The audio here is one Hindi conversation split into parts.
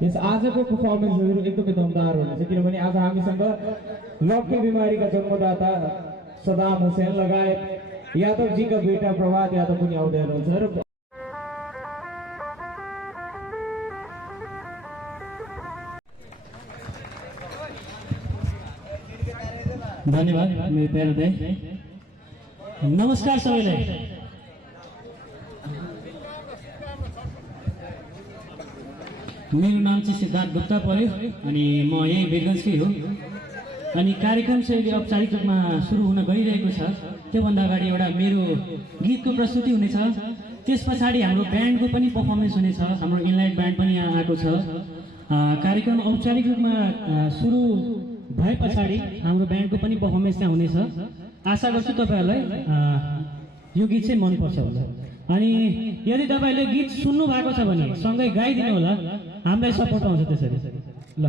यस आजको पर्फर्मेन्सहरु एकदमै दमदार हुनेछ किनभने आज हामीसँग लक्ष्मी बिमारीका जन्मदाता सदाम हुसैन लगायत यादवजीका बेटा प्रभात यादव पनि आउँदै हुनुहुन्छ र धन्यवाद मेरो प्यारो दाइ। नमस्कार सबैलाई। मेरो नाम चाहिँ सिद्धार्थ गुप्ता पर्यो अनि म यही वीरगन्जकै हो। अनि कार्यक्रम चाहिँ अहिले औपचारिक रूपमा सुरु हुन गइरहेको छ। त्योभन्दा अगाडि एउटा मेरो गीतको प्रस्तुति हुनेछ। त्यस पछाडि हाम्रो ब्यान्डको पनि पर्फर्मेन्स हुनेछ। हाम्रो इनलाइट ब्यान्ड पनि यहाँ आएको छ। कार्यक्रम औपचारिक रूपमा सुरु भए पछाडि हाम्रो ब्यान्डको पनि पर्फर्मेन्स त्यहाँ हुनेछ। आशा गर्छु तपाईहरुलाई यो गीत चाहिँ मनपर्छ होला। अनि यदि तपाईहरुले गीत सुन्नु भएको छ भने सँगै गाइदिनु होला, हामीलाई सपोर्ट आउँछ त्यसरी। ल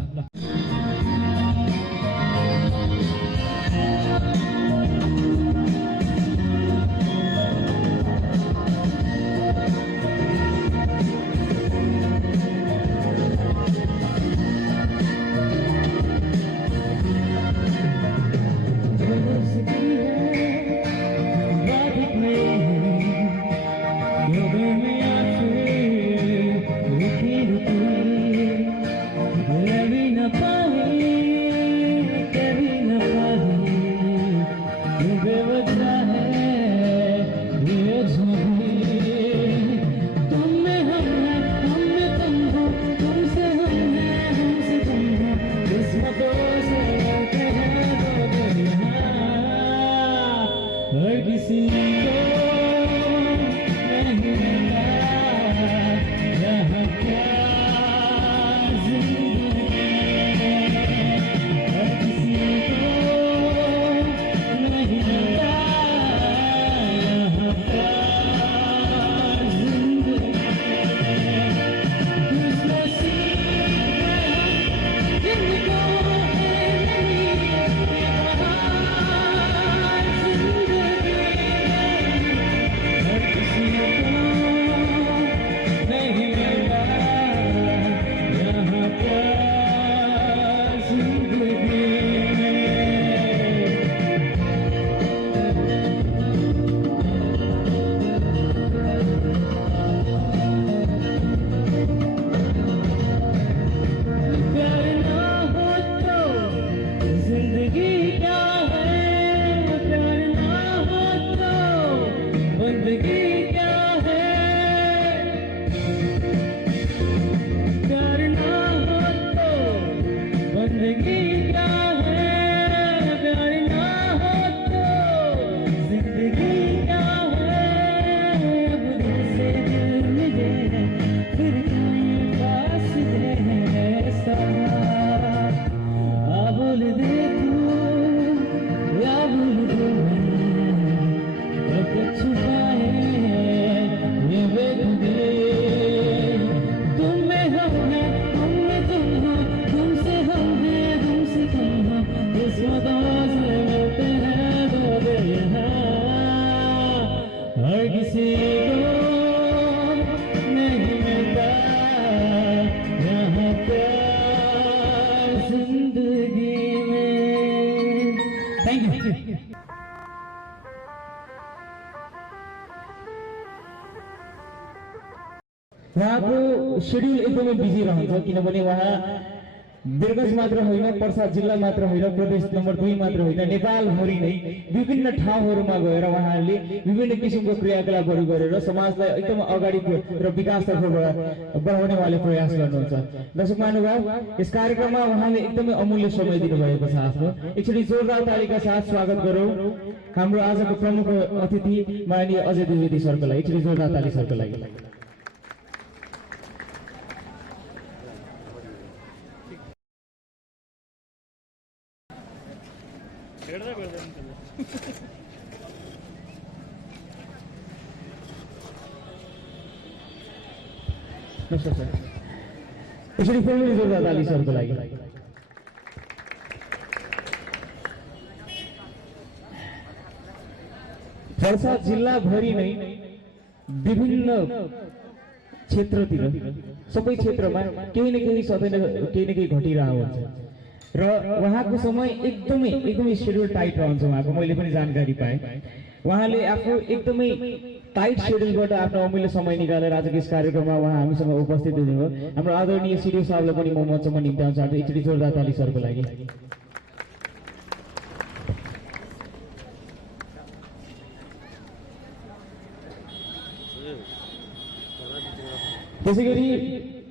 उहाँको शेड्युल एकदमै बिजी रहन्छ किनभने उहाँ वीरगन्ज मात्र होइन, पर्सा जिल्ला मात्र होइन, प्रदेश नम्बर 2 मात्र होइन, नेपालभरि नै विभिन्न ठाउँहरूमा गएर उहाँहरूले विभिन्न किसिमको क्रियाकलापहरू गरेर समाजलाई एकदम अगाडि र विकासतर्फ बढाउने उहाँले प्रयास गर्नुहुन्छ। दर्शक महानुभाव, यस कार्यक्रममा उहाँले एकदमै अमूल्य समय दिनुभएको छ। आफ्नो एकचोटि जोरदार तालीका साथ स्वागत गरौँ हाम्रो आजको प्रमुख अतिथि माननीय अजय द्विवेदी सरको लागि। एकचोटि जोरदार ताली सरको लागि। यसरी फेरि जोरदार ताली सरको लागि। पर्सा जिल्लाभरि नै विभिन्न क्षेत्रतिर सबै क्षेत्रमा केही न केही सधैँ केही न केही घटिरहेको हुन्छ र उहाँको समय एकदमै सेड्युल टाइट रहन्छ उहाँको। मैले पनि जानकारी पाएँ उहाँले आफ्नो एकदमै टाइट सेड्युलबाट आफ्नो अमूल्य समय निकालेर आजको यस कार्यक्रममा उहाँ हामीसँग उपस्थित हुनुभयो। हाम्रो आदरणीय सिडिओ साहबलाई पनि म मञ्चमा निम्त्याउन चाहन्छु एकचोटि जोरदार तालीहरूको लागि। त्यसै गरी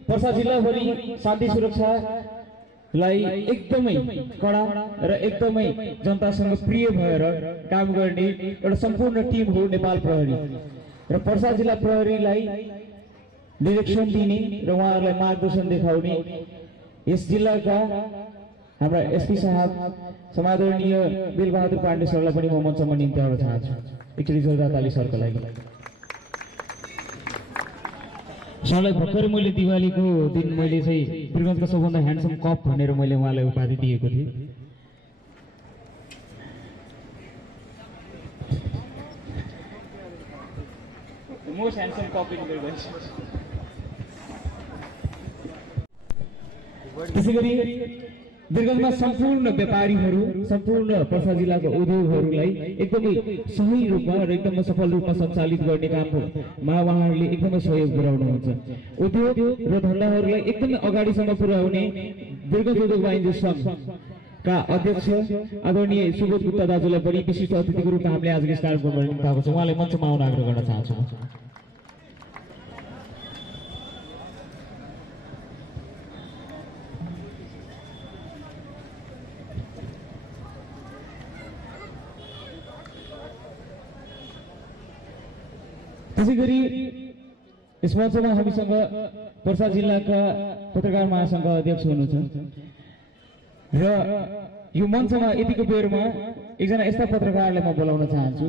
पर्सा जिल्लाभरि शान्ति सुरक्षालाई एकदमै कडा र एकदमै जनतासँग प्रिय भएर काम गर्ने एउटा सम्पूर्ण टिम हो नेपाल प्रहरी र पर्सा जिल्ला प्रहरीलाई डिरेक्सन दिने र उहाँहरूलाई मार्गदर्शन देखाउने यस जिल्लाका हाम्रा एसपी साहब समादरणीय बिलबहादुर पाण्डे सरलाई पनि म मञ्चमा निम्त्याउन चाहन्छु एकचोटि जोरदार ताली सरको लागि। सरलाई भर्खरै मैले दिवालीको दिन मैले चाहिँ वीरगञ्जको सबभन्दा ह्यान्डसम कप भनेर मैले उहाँलाई उपाधि दिएको थिएँ। मोस्ट ह्यान्डसम कप इन वीरगञ्ज। त्यसै गरी वीरगञ्जमा सम्पूर्ण व्यापारीहरू सम्पूर्ण पर्सा जिल्लाको उद्योगहरूलाई एकदमै सही रूपमा र एकदमै सफल रूपमा सञ्चालित गर्ने काममा उहाँहरूले एकदमै सहयोग पुर्याउनुहुन्छ। उद्योग र धन्दाहरूलाई एकदमै अगाडिसम्म पुर्याउने वीरगञ्ज उद्योग वाणिज्य सङ्घका अध्यक्ष आदरणीय सुबोध गुप्ता दाजुलाई पनि विशिष्ट अतिथिको रूपमा हामीले आज यस कार्यक्रममा निम्ताएको छौँ। उहाँलाई मञ्चमा आउन आग्रह गर्न चाहन्छौँ। त्यसै गरी यस मञ्चमा हामीसँग पर्सा जिल्लाका पत्रकार महासङ्घका अध्यक्ष हुनुहुन्छ र यो मञ्चमा यतिको बेरमा एकजना यस्ता पत्रकारलाई म बोलाउन चाहन्छु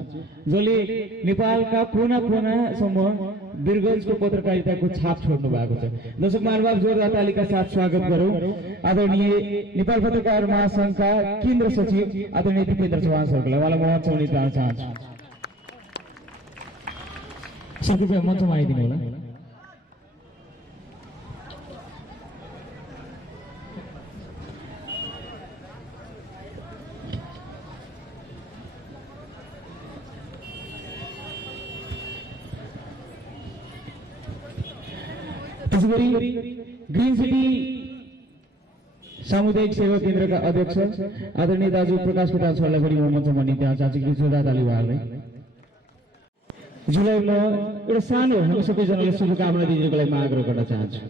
जसले नेपालका कुना कुनासम्म वीरगञ्जको पत्रकारिताको छाप छोड्नु भएको छ। दर्शक महानुभाव जोरदार तालीका साथ स्वागत गरौँ आदरणीय नेपाल पत्रकार महासङ्घका केन्द्र सचिव आदरणीय दिपेन्द्र चौहान सरलाई। उहाँलाई म मञ्चमा निम्त्याउन चाहन्छु। सर कृपया मञ्चमा आइदिनु होला। त्यसै गरी ग्रिन सिटी सामुदायिक सेवा केन्द्रका अध्यक्ष आदरणीय दाजु प्रकाश प्रधान सरलाई पनि म मञ्चमा निम्त्याउन चाहन्छु। जोरदार ताली उहाँलाई। जुलाईमा एउटा सानो हामी सबैजनाले शुभकामना दिनुको लागि म आग्रह गर्न चाहन्छु।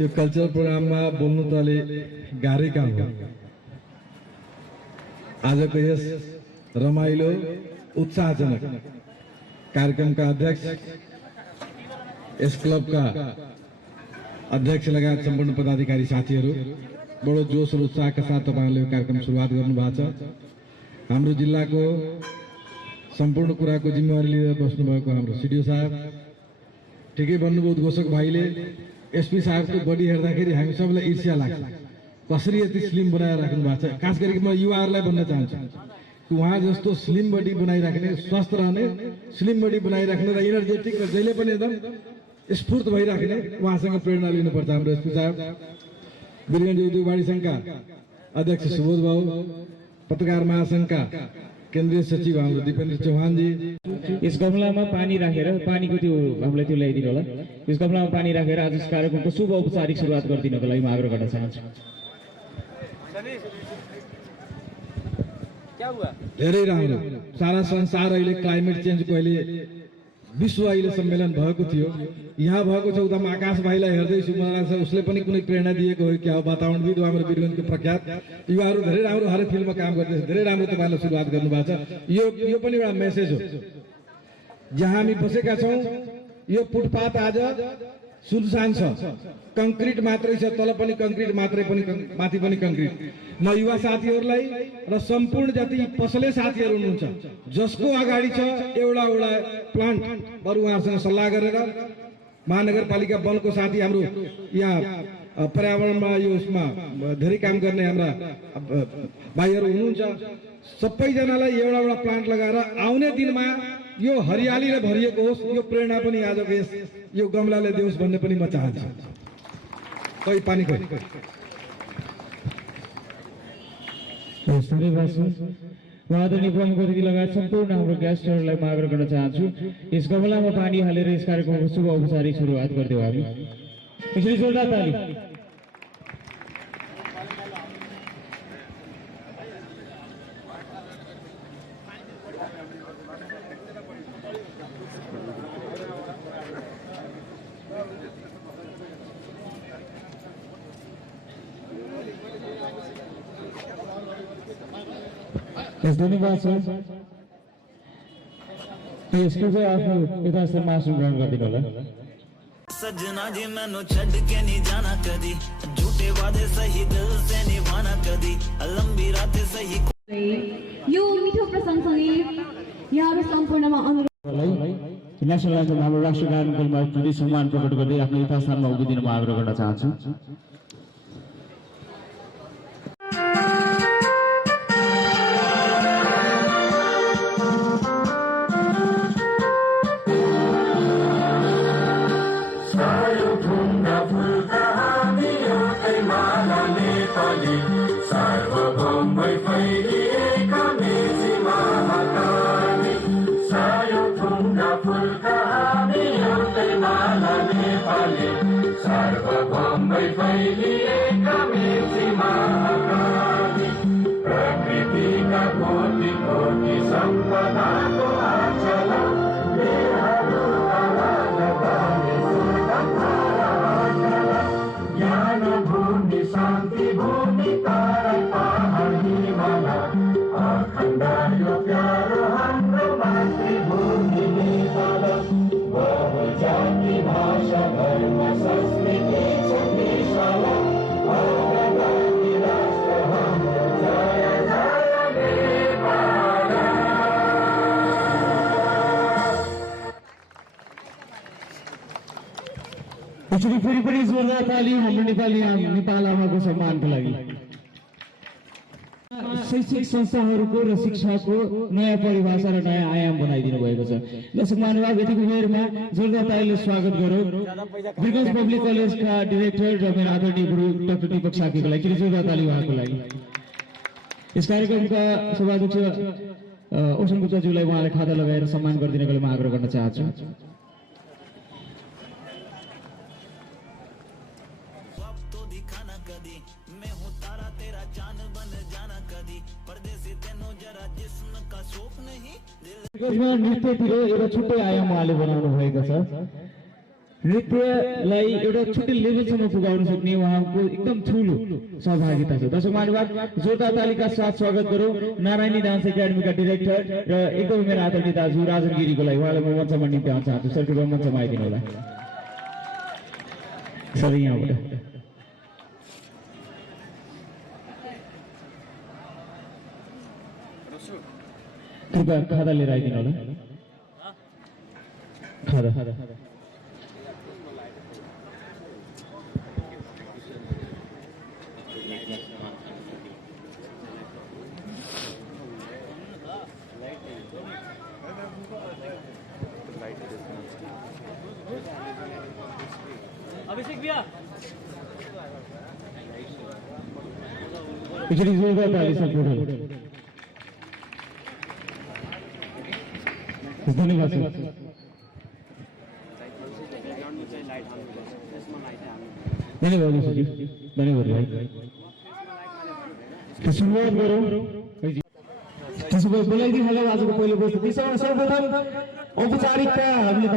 यो कल्चरल प्रोग्राममा बोल्नु त अलि गाह्रै काम हो। आजको यस रमाइलो उत्साहजनक कार्यक्रमका अध्यक्ष, यस क्लबका अध्यक्ष लगायत सम्पूर्ण पदाधिकारी साथीहरू, बडो जोश र उत्साहका साथ तपाईँहरूले यो कार्यक्रम सुरुवात गर्नुभएको छ। हाम्रो जिल्लाको सम्पूर्ण कुराको जिम्मेवारी लिएर बस्नुभएको हाम्रो सिडिओ साहब, ठिकै भन्नुभयो उद्घोषक भाइले, एसपी साहबको बडी हेर्दाखेरि हामी सबैलाई ईर्ष्या लाग्छ कसरी यति स्लिम बनाएर राख्नु भएको छ। खास गरी म युवाहरूलाई भन्न चाहन्छु कि उहाँ जस्तो स्लिम बडी बनाइराख्ने, स्वस्थ रहने, स्लिम बडी बनाइराख्ने र इनर्जेटिक र जहिले पनि एकदम स्फूर्त भइराख्ने उहाँसँग प्रेरणा लिनुपर्छ। हाम्रो एसपी साहब, वीरगञ्ज उद्योग वाणिज्य सङ्घका अध्यक्ष सुबोध बाबु, पत्रकार महासङ्घका केन्द्रीय सचिव हाम्रो दिपेन्द्र चौहानजी। यस गमलामा पानी राखेर पानीको त्यो हामीलाई त्यो ल्याइदिनु होला। यस गमलामा पानी राखेर आज यस कार्यक्रमको शुभ औपचारिक सुरुवात गरिदिनको लागि म आग्रह गर्न चाहन्छु। धेरै राम्रो। सारा संसार अहिले क्लाइमेट चेन्जको अहिले विश्व अहिले सम्मेलन भएको थियो, यहाँ भएको छ। उता आकाश भाइलाई हेर्दैछु, मलाई लाग्छ उसले पनि कुनै प्रेरणा दिएको हो क्या हो। वातावरणविद हो हाम्रो वीरगञ्जको प्रख्यात युवाहरू, धेरै राम्रो हरेक फिल्डमा काम गर्दैछ। धेरै राम्रो तपाईँलाई सुरुवात गर्नुभएको छ। यो पनि एउटा मेसेज हो। जहाँ हामी बसेका छौँ यो फुटपाथ आज सुनसान छ, कङ्क्रिट मात्रै छ, तल पनि कङ्क्रिट मात्रै पनि, माथि पनि कङ्क्रिट। म युवा साथीहरूलाई र सम्पूर्ण जति पसले साथीहरू हुनुहुन्छ जसको अगाडि छ एउटा प्लान्ट, बरु उहाँहरूसँग सल्लाह गरेर महानगरपालिका वनको साथी हाम्रो यहाँ पर्यावरणमा यो उसमा धेरै काम गर्ने हाम्रा भाइहरू हुनुहुन्छ, सबैजनालाई एउटा एउटा प्लान्ट लगाएर आउने दिनमा यो हरियालीले भरिएको होस्, यो प्रेरणा पनि आजको यो गमलाले देओस् भन्ने पनि म चाहन्छु। खै पानी खै आदरणीय प्रमुख अतिथि लगायत सम्पूर्ण हाम्रो गेस्टहरूलाई म आग्रह गर्न चाहन्छु, यस गमलामा पानी हालेर यस कार्यक्रमको शुभ औपचारिक सुरुवात गर्दै हो हामी। यसरी जोरदार ताली। धन्यवाद सर। यसको चाहिँ आफ्नो यथास्थित मासुम ग्रहण गरिदिनु होला। सजना जी मैनू छड़ के नहीं जाना कदी, झूठे वादे सही दिल से निभाना कदी, लंबी रातें सही। यो मिठो प्रसङ्गसँगै यहाँहरू सम्पूर्णमा अनुरोध नेसनल एन्थम हाम्रो राष्ट्रिय गायनमा प्रति सम्मान प्रकट गर्दै आफ्नो यथास्थानमा उभिदिन म आग्रह गर्न चाहन्छु। यसरी फेरि पनि जोरदार ताली हाम्रो नेपाल आमाको सम्मानको लागि। शैक्षिक संस्थाहरूको र शिक्षाको नयाँ परिभाषा र नयाँ आयाम बनाइदिनु भएको छ। दर्शक महानुभाव, यतिको बेरमा जोरदार तालीले स्वागत गरौँ वीरगन्ज पब्लिक कलेजका डिरेक्टर र मेरो आदरणीय गुरु डाक्टर दीपक साकीको लागि। जोरदार ताली उहाँको लागि। यस कार्यक्रमका सभाध्यक्ष ओसन गुप्ताज्यूलाई उहाँले खाता लगाएर सम्मान गरिदिनको लागि म आग्रह गर्न चाहन्छु। नृत्यतिर एउटा छुट्टै आयाम उहाँले बनाउनु भएको छ। नृत्यलाई एउटा छुट्टै लेभलसम्म पुगाउन सक्ने उहाँको एकदम ठुलो सहभागिता छ। दर्शक महानुभाव, जोरदार तालीका साथ स्वागत गरौँ नारायणी डान्स एकाडेमीका डिरेक्टर र एकदमै मेरो आदरणीय दाजु राजन गिरीको लागि। उहाँलाई म मञ्चमा निम्ति आउन चाहन्छु। सर कृपया मञ्चमा आइदिनु होला। सर यहाँबाट कृपया खादा लिएर आइदिनु होला। खादा अभिषेक भैया पिछली जोरदार ताली सब धन्यवाद सर। धन्यवाद सर, धन्यवाद भाइ। सुरुवात गरौँ। त्यसो भए बोलाइदिनु होला आजको पहिलो प्रस्तुति। सर्वप्रथम औपचारिकता हामीले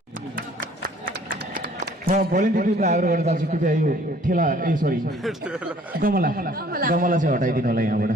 म भोलिन्टियरलाई आग्रह गर्न चाहन्छु, कृपया यो ठेला सरी गमला चाहिँ हटाइदिनु होला यहाँबाट।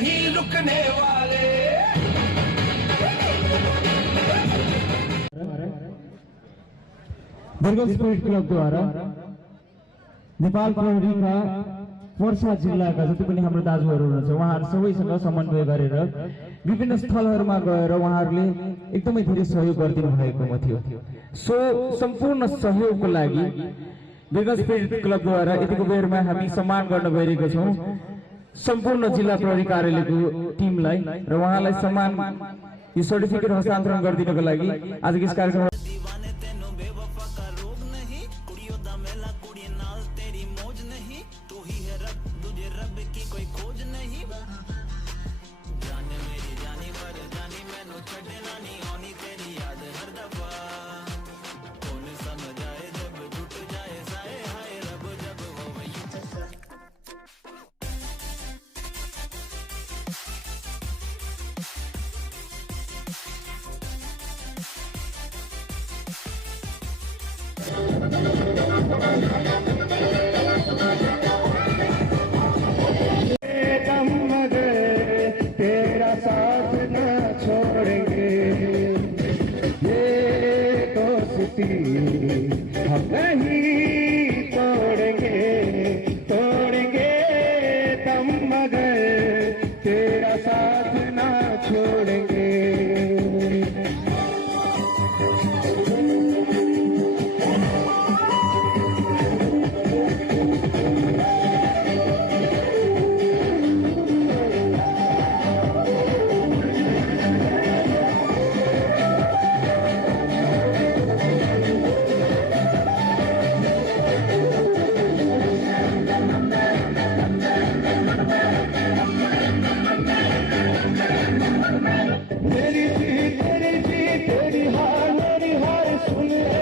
नहीं रुकने वाले। बिरगंज स्पोर्ट्स क्लबद्वारा नेपाल प्रहरीका पर्सा जिल्लाका जति पनि हाम्रो दाजुहरू हुनुहुन्छ उहाँहरू सबैसँग समन्वय गरेर विभिन्न स्थलहरूमा गएर उहाँहरूले एकदमै धेरै सहयोग गरिदिनु भएको थियो। सो सम्पूर्ण सहयोगको लागि बिरगंज स्पोर्ट्स क्लबद्वारा यतिको बेरमा हामी सम्मान गर्न गइरहेको छौँ सम्पूर्ण जिल्ला प्रहरी कार्यालयको टिमलाई र उहाँलाई सम्मान यो सर्टिफिकेट हस्तान्तरण गरिदिनको लागि आजको यस कार्यक्रम दीवाने तेनू बेवफा का रोग नहीं, कुड़ियों दा मेला कुड़ी नाल तेरी मौज नहीं, तू ही है रब तुझे रब की कोई खोज नहीं। जाने मेरी जानी पर जानी मैनू छड़ना नहीं आनी तेरी याद हर दफा, कौन समझ आए जब टूट जाए साए हाय रब जब हो वही। तेरा साथ न छोड़ेंगे ये दोस्ती हम नहीं तोड़ेंगे तोड़ेंगे दम मगर तेरा साथ न छोड़ेंगे। तेरी हार मेरी हार सुन ले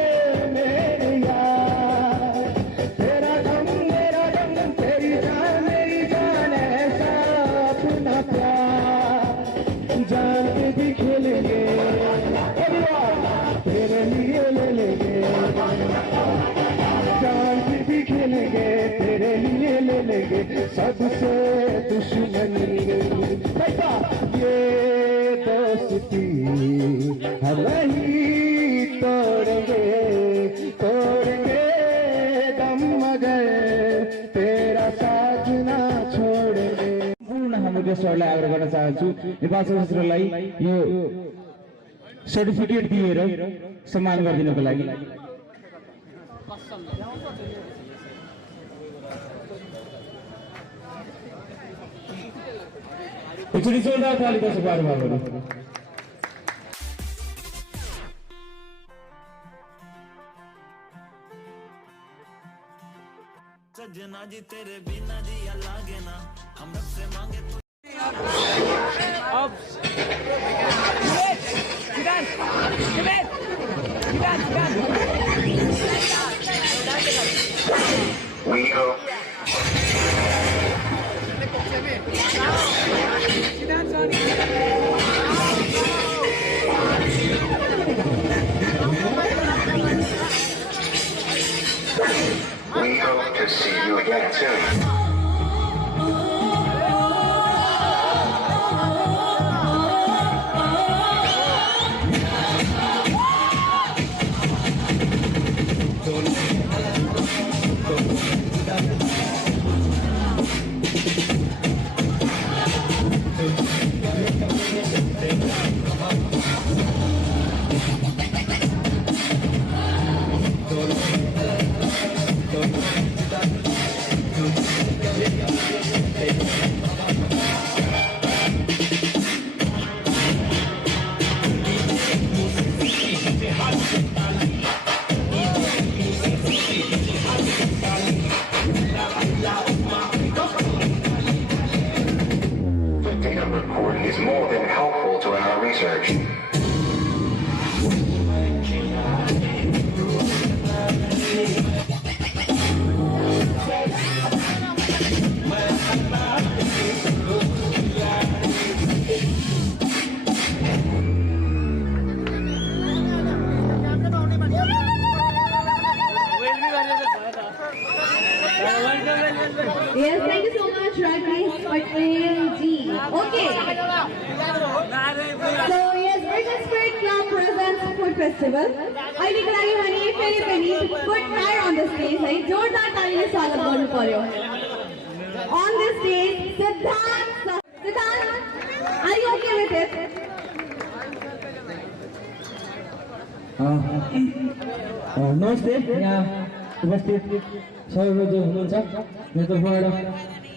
मेरे यार, तेरा दम तेरी जान ऐसा अपना प्यार, जान के भी खेलेंगे तेरे लिए ले लेंगे, जान के भी खेलेंगे तेरे लिए ले लेंगे, सबसे दुश्मनी ये दोस्ती हम नहीं तोड़ेंगे तोड़ेंगे दम मगर तेरा साथ ना छोड़ेंगे। पूर्ण हाम्रो देशहरूलाई आग्रह गर्न चाहन्छु नेपाल सशस्त्रलाई यो सर्टिफिकेट दिएर सम्मान गरिदिनको लागि। एकचोटि जोरदार तालिका से बार बार सजना जी तेरे बिना दिया लागे ना, हम रब से मांगे तो We go. We hope to see you again soon. Is more than helpful to our research. Yes, thank you so much. track is Patel G. Okay. So yes, Virgin Spirit Club presents food festival. अहिलेको लागि भने फेरि पनि put fire on the stage है जोरदार तालीले स्वागत गर्नु पर्यो. On the stage, Siddharth, are you okay with it? नमस्ते यहाँ उपस्थित सबैको जो हुनुहुन्छ मेरो तर्फबाट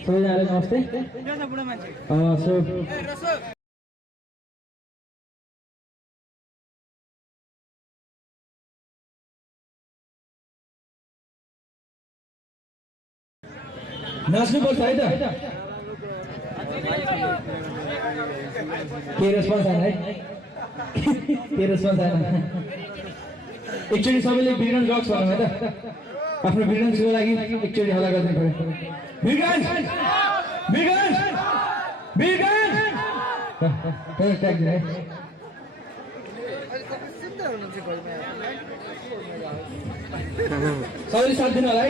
सबैजनालाई नमस्ते नाच्नुपर्छ है त के रेस्पोन्स आएन है के रेस्पोन्स आएन एकचोटि सबैले बिरगन्ज रक्स भन्नु है त आफ्नो बिरगन्जको लागि एकचोटि हल्ला गरिदिनु पर्यो बिरगन्ज बिरगन्ज बिरगन्ज ट्याग दिनु है सबैले साथ दिनु होला है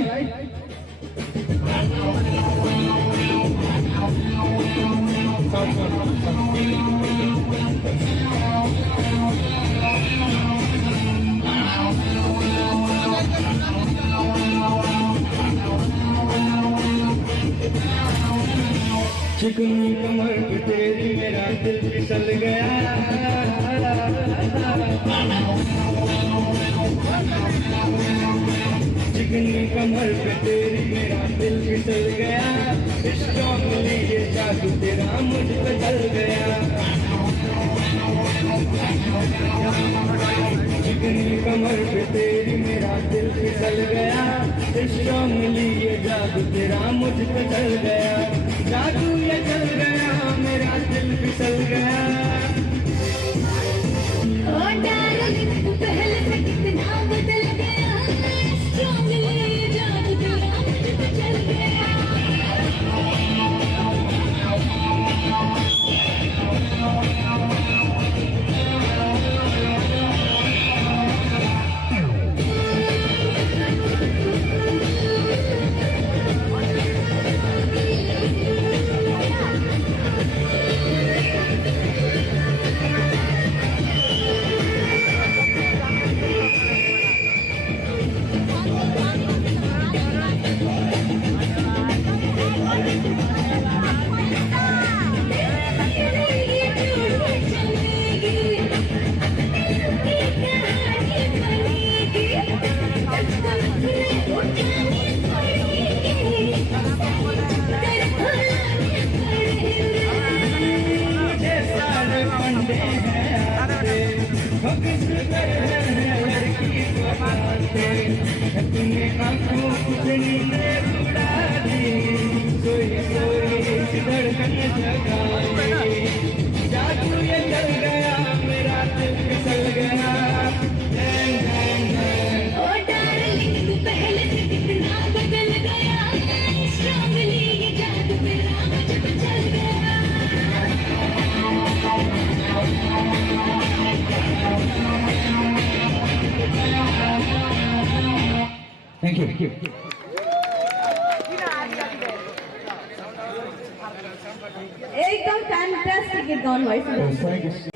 चिकनी कमर पे तेरी मेरा दिल फिसल गया चिकनी कमर पे तेरी मेरा दिल फिसल गया स्ट्रॉन्गली ये जादू तेरा मुझ पे चल गया चिकनी कमर पे तेरी मेरा दिल फिसल गया स्ट्रॉन्गली ये जादू तेरा मुझ पे चल गया जादू ये चल गया मेरा दिल फिसल गया पहले से कितना बदल गया स्ट्रॉन्गली जादू तेरा मुझ पे चल गया तूने आंखों से नींदें उड़ा दी सोई सोई धड़कन जगाई जादू ये चल गया मेरा दिल फिसल गया ओ डार्लिंग तू पहले से कितना बदल गया स्ट्रॉन्गली ये जादू तेरा मुझ पे चल गया Thank you. एकदम फ्यान्टास्टिक गीत गाउनु भएछ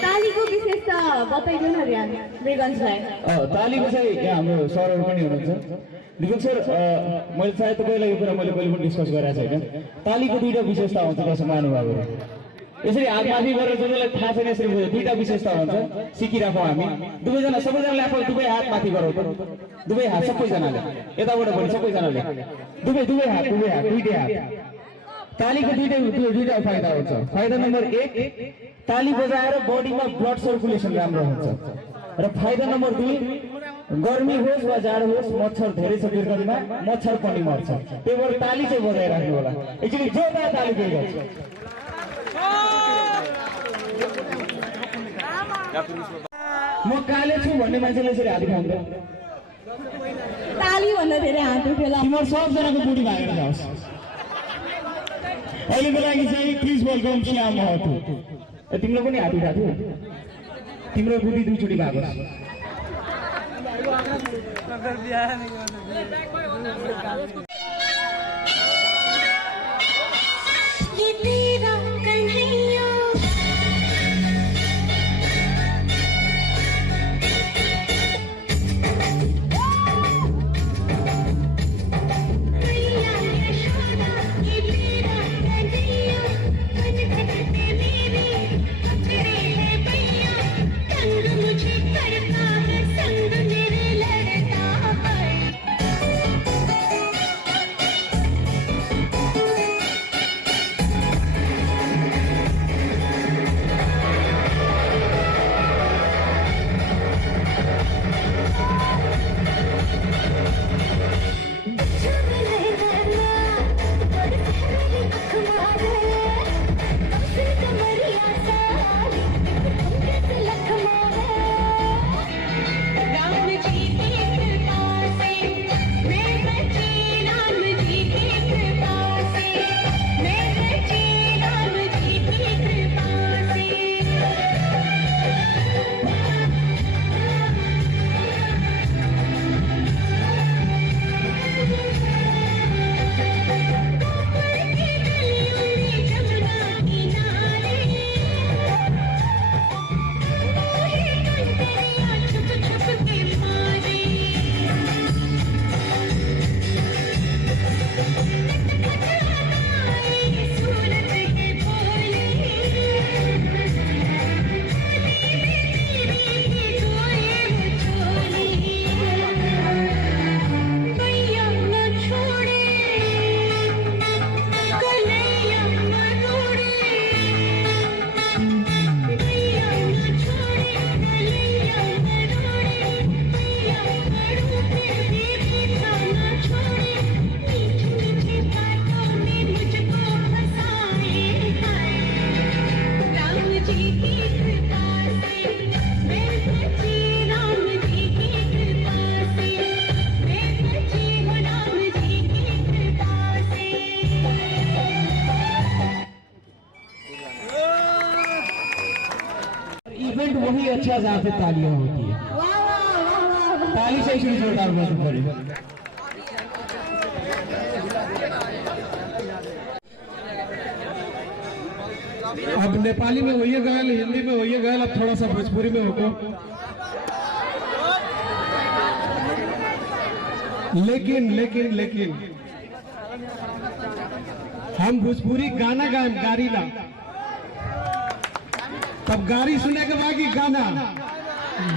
तालीको विशेषता बताइदिनु न रियान मृगन्जलाई। तालीको चाहिँ यहाँ हाम्रो सरहरू पनि हुनुहुन्छ। दिपक सर, मैले सायद तपाईँलाई यो कुरा मैले कहिले पनि डिस्कस गरेको छैन। तालीको दुईवटा विशेषता हुन्छ जस्तो महानुभावहरू। यसरी हात माथि गरेर जसलाई थाहा छैन यसरी दुईवटा विशेषता हुन्छ, सिकिराखौँ हामी। दुवैजना सबैजनाले आफू दुवै हात माथि गरौँ त, दुवै हात सबैजनाले, यताबाट भने सबैजनाले दुवै हात दुईटै हात। तालीको दुईटा फाइदा हुन्छ। फाइदा नम्बर 1, ताली बजाएर बडीमा ब्लड सर्कुलेसन राम्रो हुन्छ। र फाइदा नम्बर 2, गर्मी होस् वा जाडो होस्, मच्छर धेरै छ वीरगन्जमा, मच्छर पनि मर्छ। त्यही भएर ताली चाहिँ बजाइराख्नु होला। एकचोटि जोरदार ताली बजाइन्छ। म काले छु भन्ने मान्छेले यसरी हात उठाउँदैन। ताली भन्दा धेरै हात उठेला। तिम्रो सबजनाको बुढी भागेर जाओस्। अहिलेको लागि चाहिँ प्लिज वेलकम श्याम महतो। तिम्रो पनि हात उठाएको थियो, तिम्रो बुढी दुईचोटि भएको छ। वही अच्छा जहाँ पे तालियां होती है। वाह वाह वाह वाह वाह। ताली से ही जोरदार बंद पड़े। अब नेपाली में होइए गए, हिंदी में होइए गए, अब थोड़ा सा भोजपुरी में होको। लेकिन हम भोजपुरी गाना गाएं, गारी ना। तब गारी सुने के बाद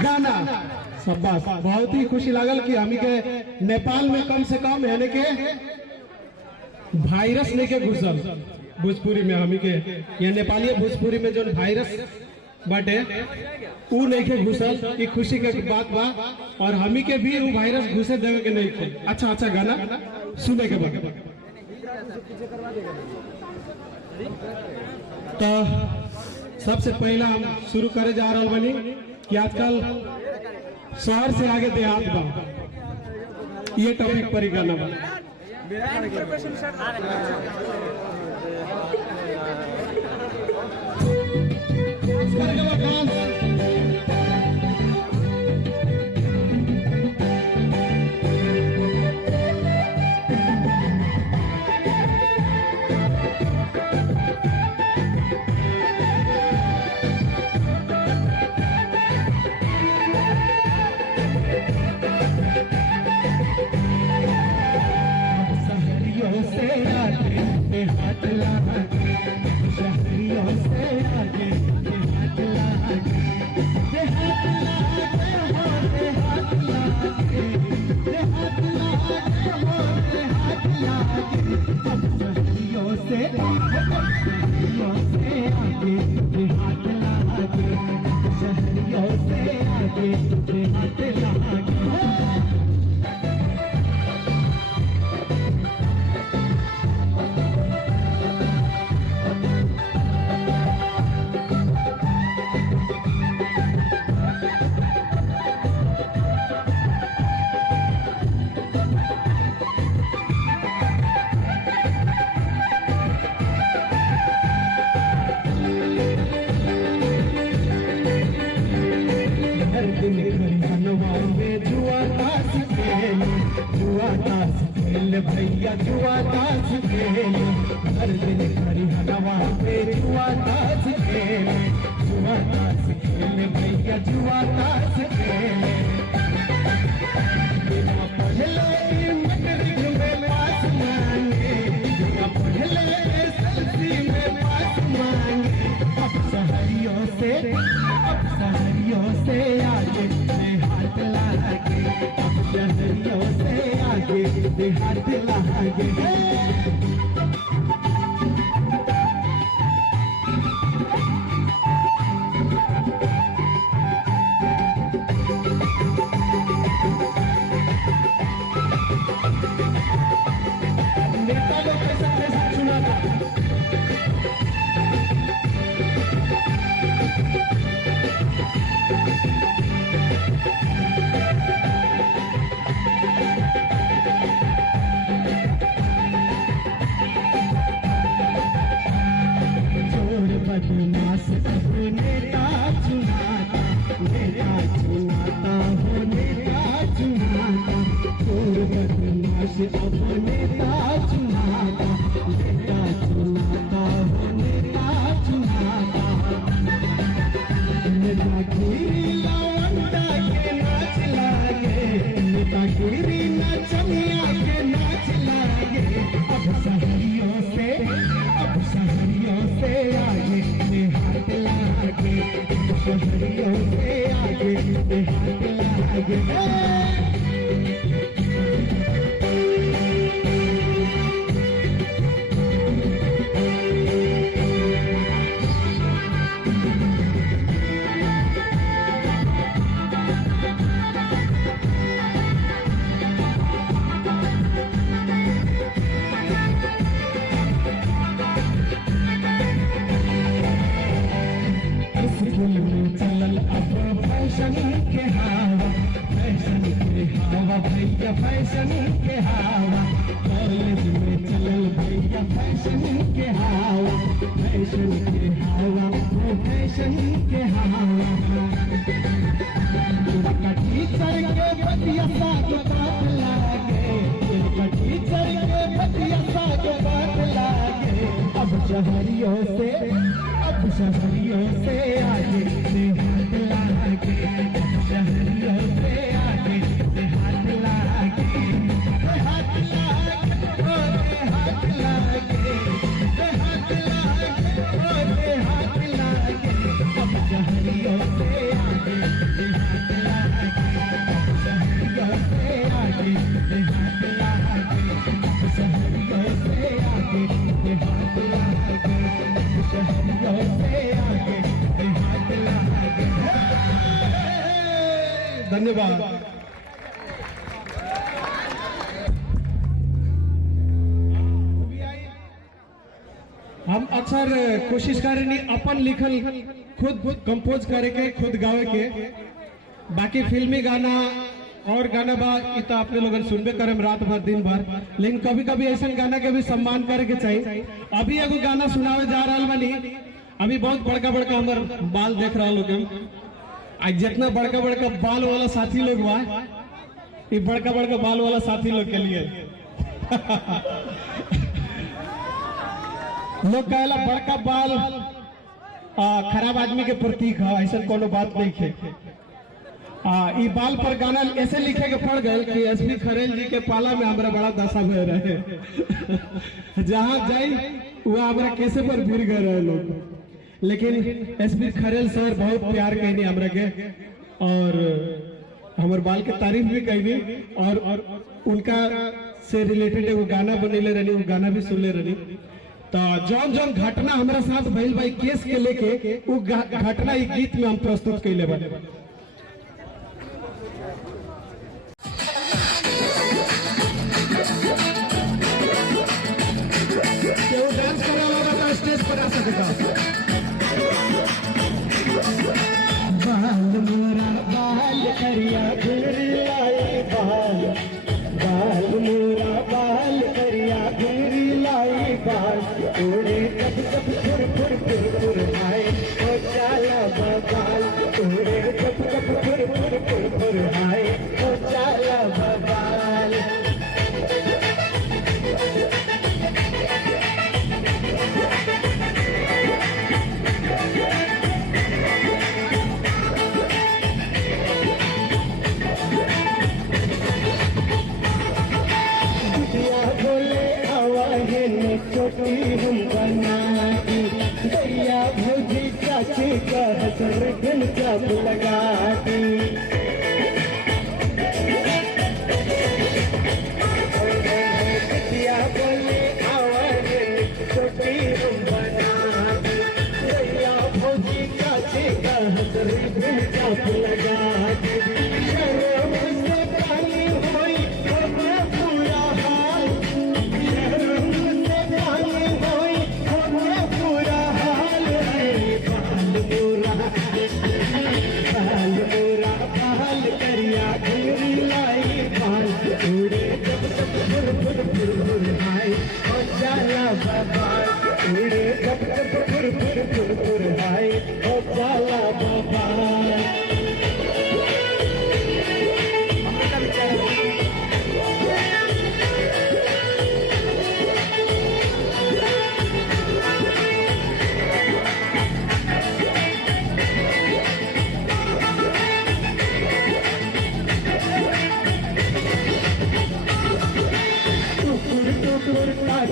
गाना सब बात बहुत ही खुशी लागल कि हमी के नेपाल में कम से कम यानी के वायरस लेके घुसल भोजपुरी में हमी के ये नेपाली भोजपुरी में जो वायरस बाटे ऊ नहीं के घुसल, ये खुशी के बात बा। और हमी के भी वो वायरस घुसे देवे के नहीं थे। अच्छा गाना सुने के बाद तो सबसे पहला हम शुरू करे जा रहा बनी कि आजकल शहर से आगे देहात बा, ये टॉपिक पर ही गाना बा। भैया जुआ ताश खेले, हर दिन खरी हवा पे जुआ ताश खेले, जुआ ताश खेले भैया जुआ ताश खेले। बिना पढ़ले मैट्रिक में पास मांगे, बिना पढ़ले एसएलसी में पास मांगे। अब शहरियों से आगे देहात लागे, अब शहरियों से आगे देहात लागे। नेता लोग कैसा सुना था। बदमाश अब नेता चुनाता, नेता चुनाता हो नेता चुनाता। चोर बदमाश अब नेता चुनाता, नेता चुनाता हो नेता चुनाता। नेतागिरी लौंडा के नाच लागे, नेतागिरी नचनिया के नाच लागे। अब शहरियों से आगे देहात लागे, शहरियों से आगे देहात लागे। चलल अब फैशन के हवा, फैशन के हवा भैया फैशन के हवा। कॉलेज में चलल भैया फैशन के हवा, फैशन के हवा फैशन के हवा। शहरियों से अब शहरियों से आगे से हाथ लागे, शहरियों से आगे से हाथ लागे, हाथ लागे हाथ लागे, हाथ लागे हाथ लागे, अब शहरियों से आगे से हाथ लागे, शहरियों से आगे से हाथ लागे, शहरियों से आगे से हाथ लागे, शहरियों से आगे से हाथ लागे। धन्यवाद। हम अक्सर कोशिश करें अपन लिखल खुद कंपोज करे के, खुद गावे के। बाकी फिल्मी गाना और गाना बा इ तो आपने लोगन सुनबे करम रात भर दिन भर, लेकिन कभी कभी ऐसा गाना के भी सम्मान करे के चाहिए। अभी एगो गाना सुनावे जा रहा बनी। अभी बहुत बड़का बड़का हमार बाल देख रहा लोग, आज जितना बड़का बड़का बाल वाला साथी लोग बा, ये बड़का बड़का बाल वाला साथी लोग के लिए लोग कहला बड़का बाल खराब आदमी के प्रतीक है, ऐसा कोनो बात नहीं है। ई बाल पर गाना ऐसे लिखे के पड़ गए कि एसपी खरेल जी के पाला में हमारा बड़ा दशा भय रहे जहां जाई वह हमारा कैसे पर भिड़ गए रहे लोग। लेकिन एसपी खरेल सर बहुत प्यार कहनी हमरा के और हमारे बाल के तारीफ भी कहनी, और उनका से रिलेटेड एगो गाना बनेले रहनी, वो गाना भी सुनले रहनी। तो जौन जौन घटना हमारा साथ भइल भाई केस के लेके वो घटना ई गीत में हम प्रस्तुत कैले बानी। केहू डांस करे वाला तो स्टेज पर आ सकेगा। बाल मोरा बाल करिया घुंगरी लाई बाल, बाल मोरा बाल करिया घुंगरी लाई बाल, उड़े कब कब फुर फुर फुर फुर आए ओ चाला बबाल, उड़े कब कब फुर फुर फुर फुर आए ओ चाला बबाल। छोटी हम बनाती भैया भौजी चाची का हसर घन चाप लगाती, बिटिया बोले आवाज छोटी हम बनाती भैया भौजी चाची का हसर घन चाप लगाती, शर्म से पानी होई होगा पूरा हाल, बाल मोरा बाल करिया घुंगरी लाई बाल, उड़े कब कब फुर फुर फुर फुर आए ओ चाला बबाल, उड़े कब कब फुर फुर फुर फुर आए ओ चाला बबाल।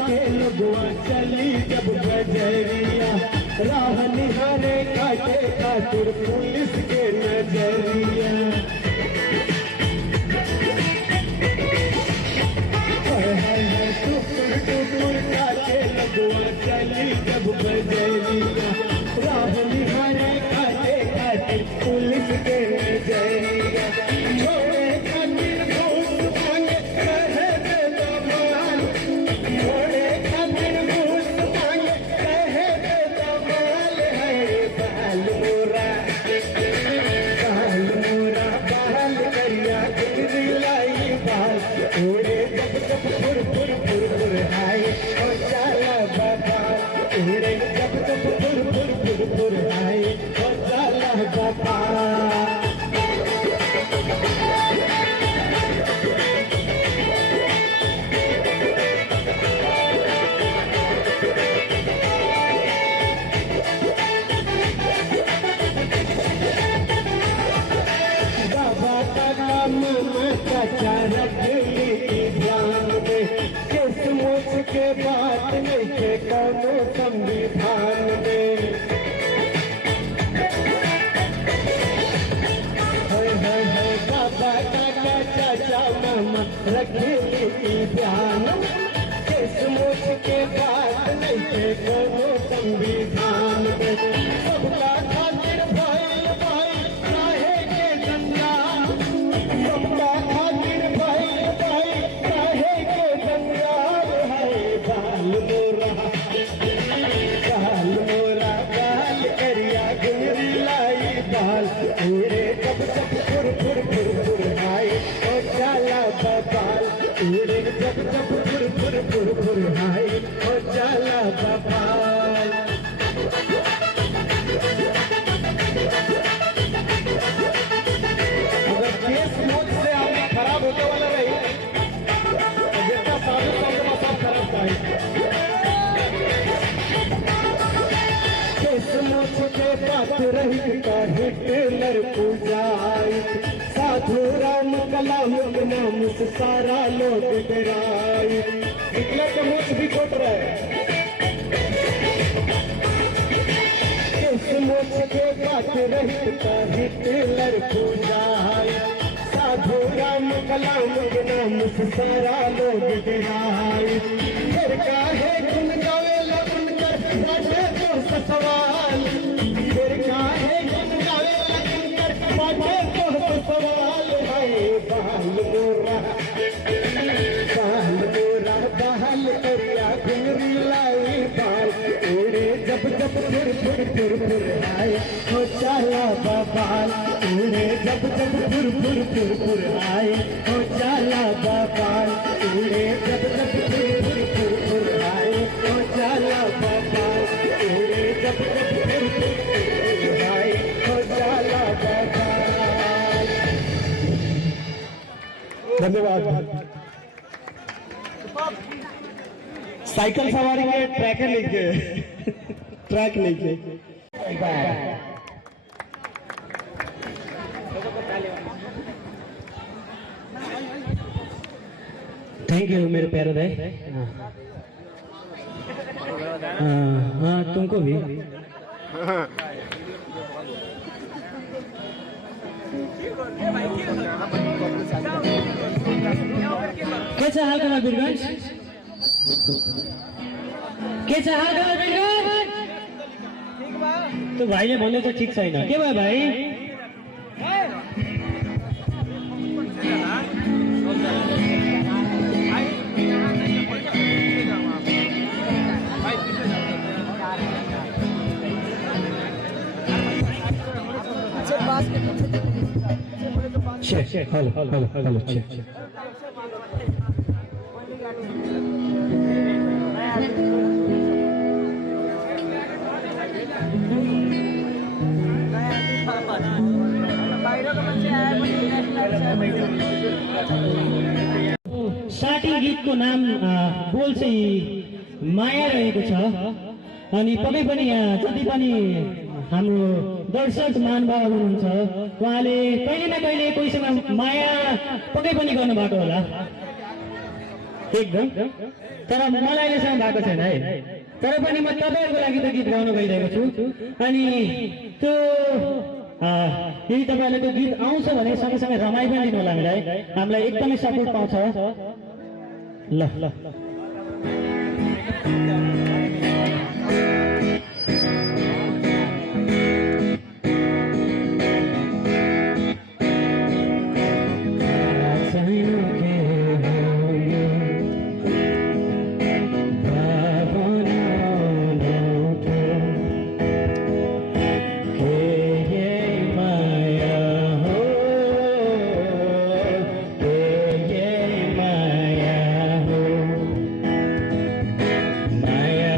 के लगुआ चली जब गजरिया, राह निहारे काटे खातिर पुलिस के नजरिया, टुकुर टुकुर काटे लगुआ चली जब गजरिया, राह निहारे काटे खातिर पुलिस के नजरिया, छोड़े खातिर घूस मांगे रहे बेदबान, छोड़े खातिर घूस मांगे रहे बेदबान है। बाल मोरा संविधान केस मोच के बात नहीं के कोनो संविधान में सबका खातिर भाई भाई काहे के जंजाल सबका खातिर भाई भाई काहे के जंजाल है बाल मोरा बाल करिया गुनरी लाई बाल उड़े जब जब फुर फुर फुर फुर आए ओ जाला बाल उड़े जब जब फुर फुर फुर फुर आए ओ जाला बाल अगर केस मोच से आदमी खराब होने वाला रही तो जितना साधु संत सब खराब पाए केस मोच के बात रही का हिटलर पूजाई साधु राम कलाम के नाम से सारा लोग डराई हिटलर का मोच भी छोट रहा है केस मोच के बात रही का हिटलर पूजाई साधु राम कलाम के नाम से सारा लोग डराई फिर काहे गुन गावे लगन कर बाटे तो सवाल फिर काहे गुन गावे लगन कर बाटे तो सवाल है बाल मोरा बाल करिया घुंगरी लाई बाल उड़े जब जब फुर फुर फुर फुर आए हो चाला बाल उड़े जब जब फुर फुर फुर फुर आए हो चाला बाल उड़े जब जब फुर फुर फुर फुर आए हो चाला बाल उड़े जब जब फुर फुर फुर फुर आए हो चाला बाल। धन्यवाद। साइकिल सवारी के ट्रैकर लिखे ट्रैक लिखे थैंक यू मेरे प्यारे भाई। हाँ तुमको भी। कैसा हाल करा बीरगंज? कैसा हाल करा बीरगंज? तो भाइले भन्ने त ठिक छैन के भयो भाइ? हेलो स्टार्टिङ गीतको नाम बोल चाहिँ माया रहेको छ अनि तपाईँ पनि यहाँ जति पनि हाम्रो दर्शक महानुभावहरू हुनुहुन्छ उहाँले कहिले न कहिले कोहीसँग माया पक्कै पनि गर्नुभएको होला एकदम, तर मलाई अहिलेसम्म भएको छैन है। तर पनि म तपाईँहरूको लागि त गीत गाउन गइरहेको छु अनि त्यो यदि तपाईँहरूले त्यो गीत आउँछ भने सँगसँगै रमाइ पनि दिनु होला हामीलाई एकदमै सपोर्ट पाउँछ। ल ल माया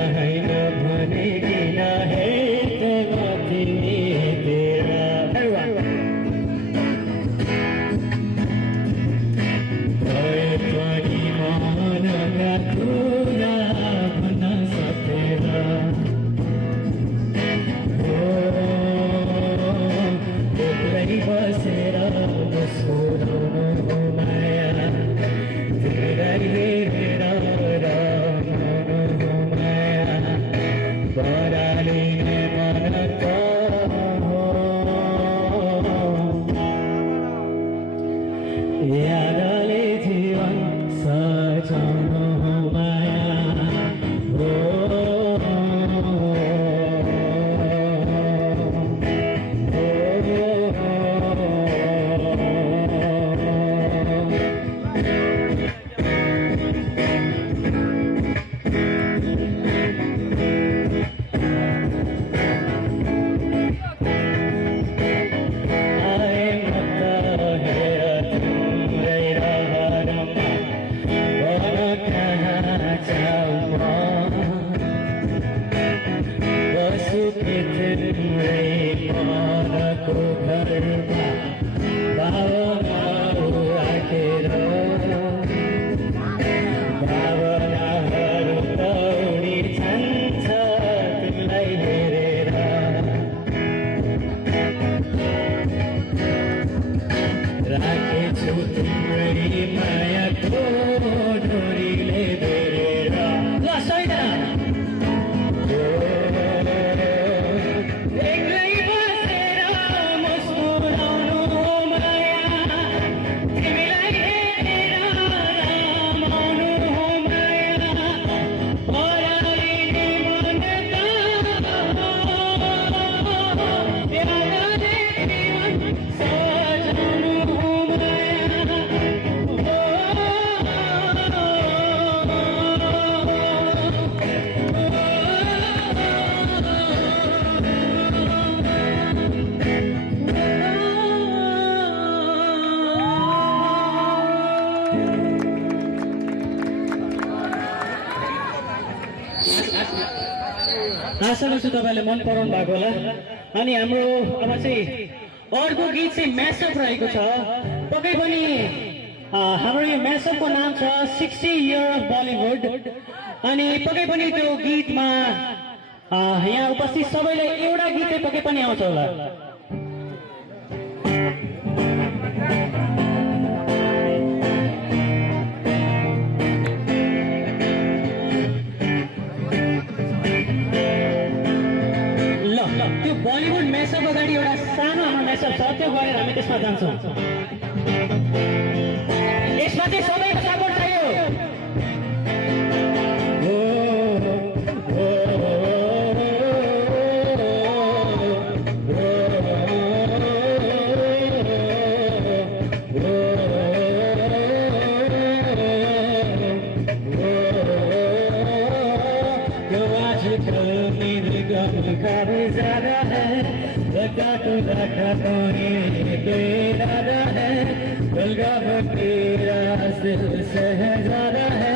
आशा गर्छु तपाईँले मन पराउनु भएको होला। अनि हाम्रो अब चाहिँ अर्को गीत चाहिँ म्यासअप रहेको छ। पक्कै पनि हाम्रो यो म्यासअपको नाम छ 60 इयर अफ बलिउड। अनि पक्कै पनि त्यो गीतमा यहाँ उपस्थित सबैलाई एउटा गीतै पक्कै पनि आउँछ होला। त्यो बलिउड म्यासअप अगाडि एउटा सानो हाम्रो म्यासअप छ, त्यो गरेर हामी त्यसमा जान्छौँ। यसमा चाहिँ सबैको सपोर्ट चाहियो। शहजादा है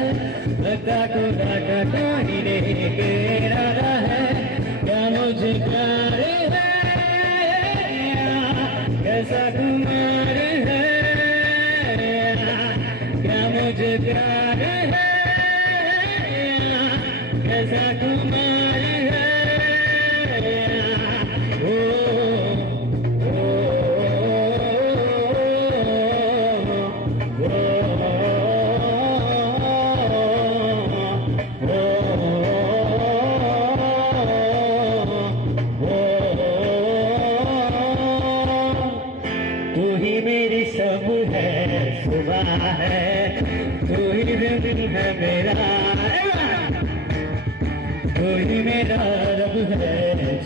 लगता को राका कोई नहीं केरादा है क्या मुझे प्यार है कैसा कुमार है क्या मुझे प्यार है कैसा कुमार है कोई मेरा रब है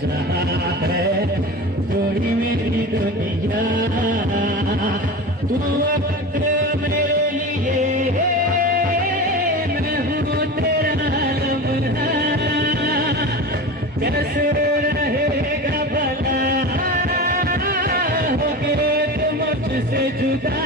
जहाँ है कोई मेरी दुनिया तू वक्त मेरे लिए मैं हूँ तेरा लम्हा कैसे रहेगा भला हो गए तुम मुझसे जुदा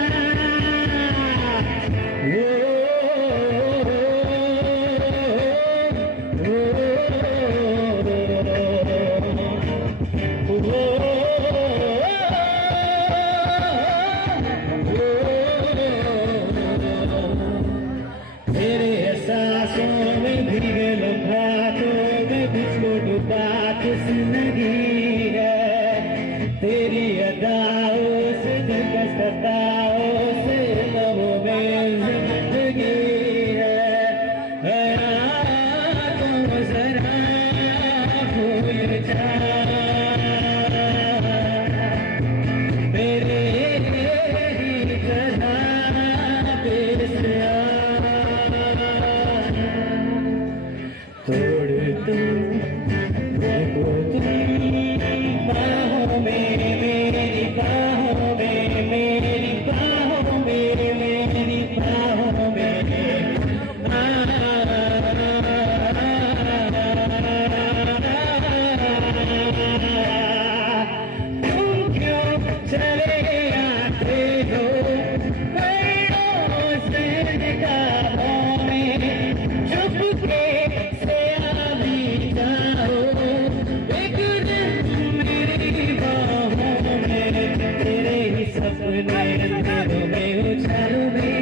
अपने अंधेरों में उछालों में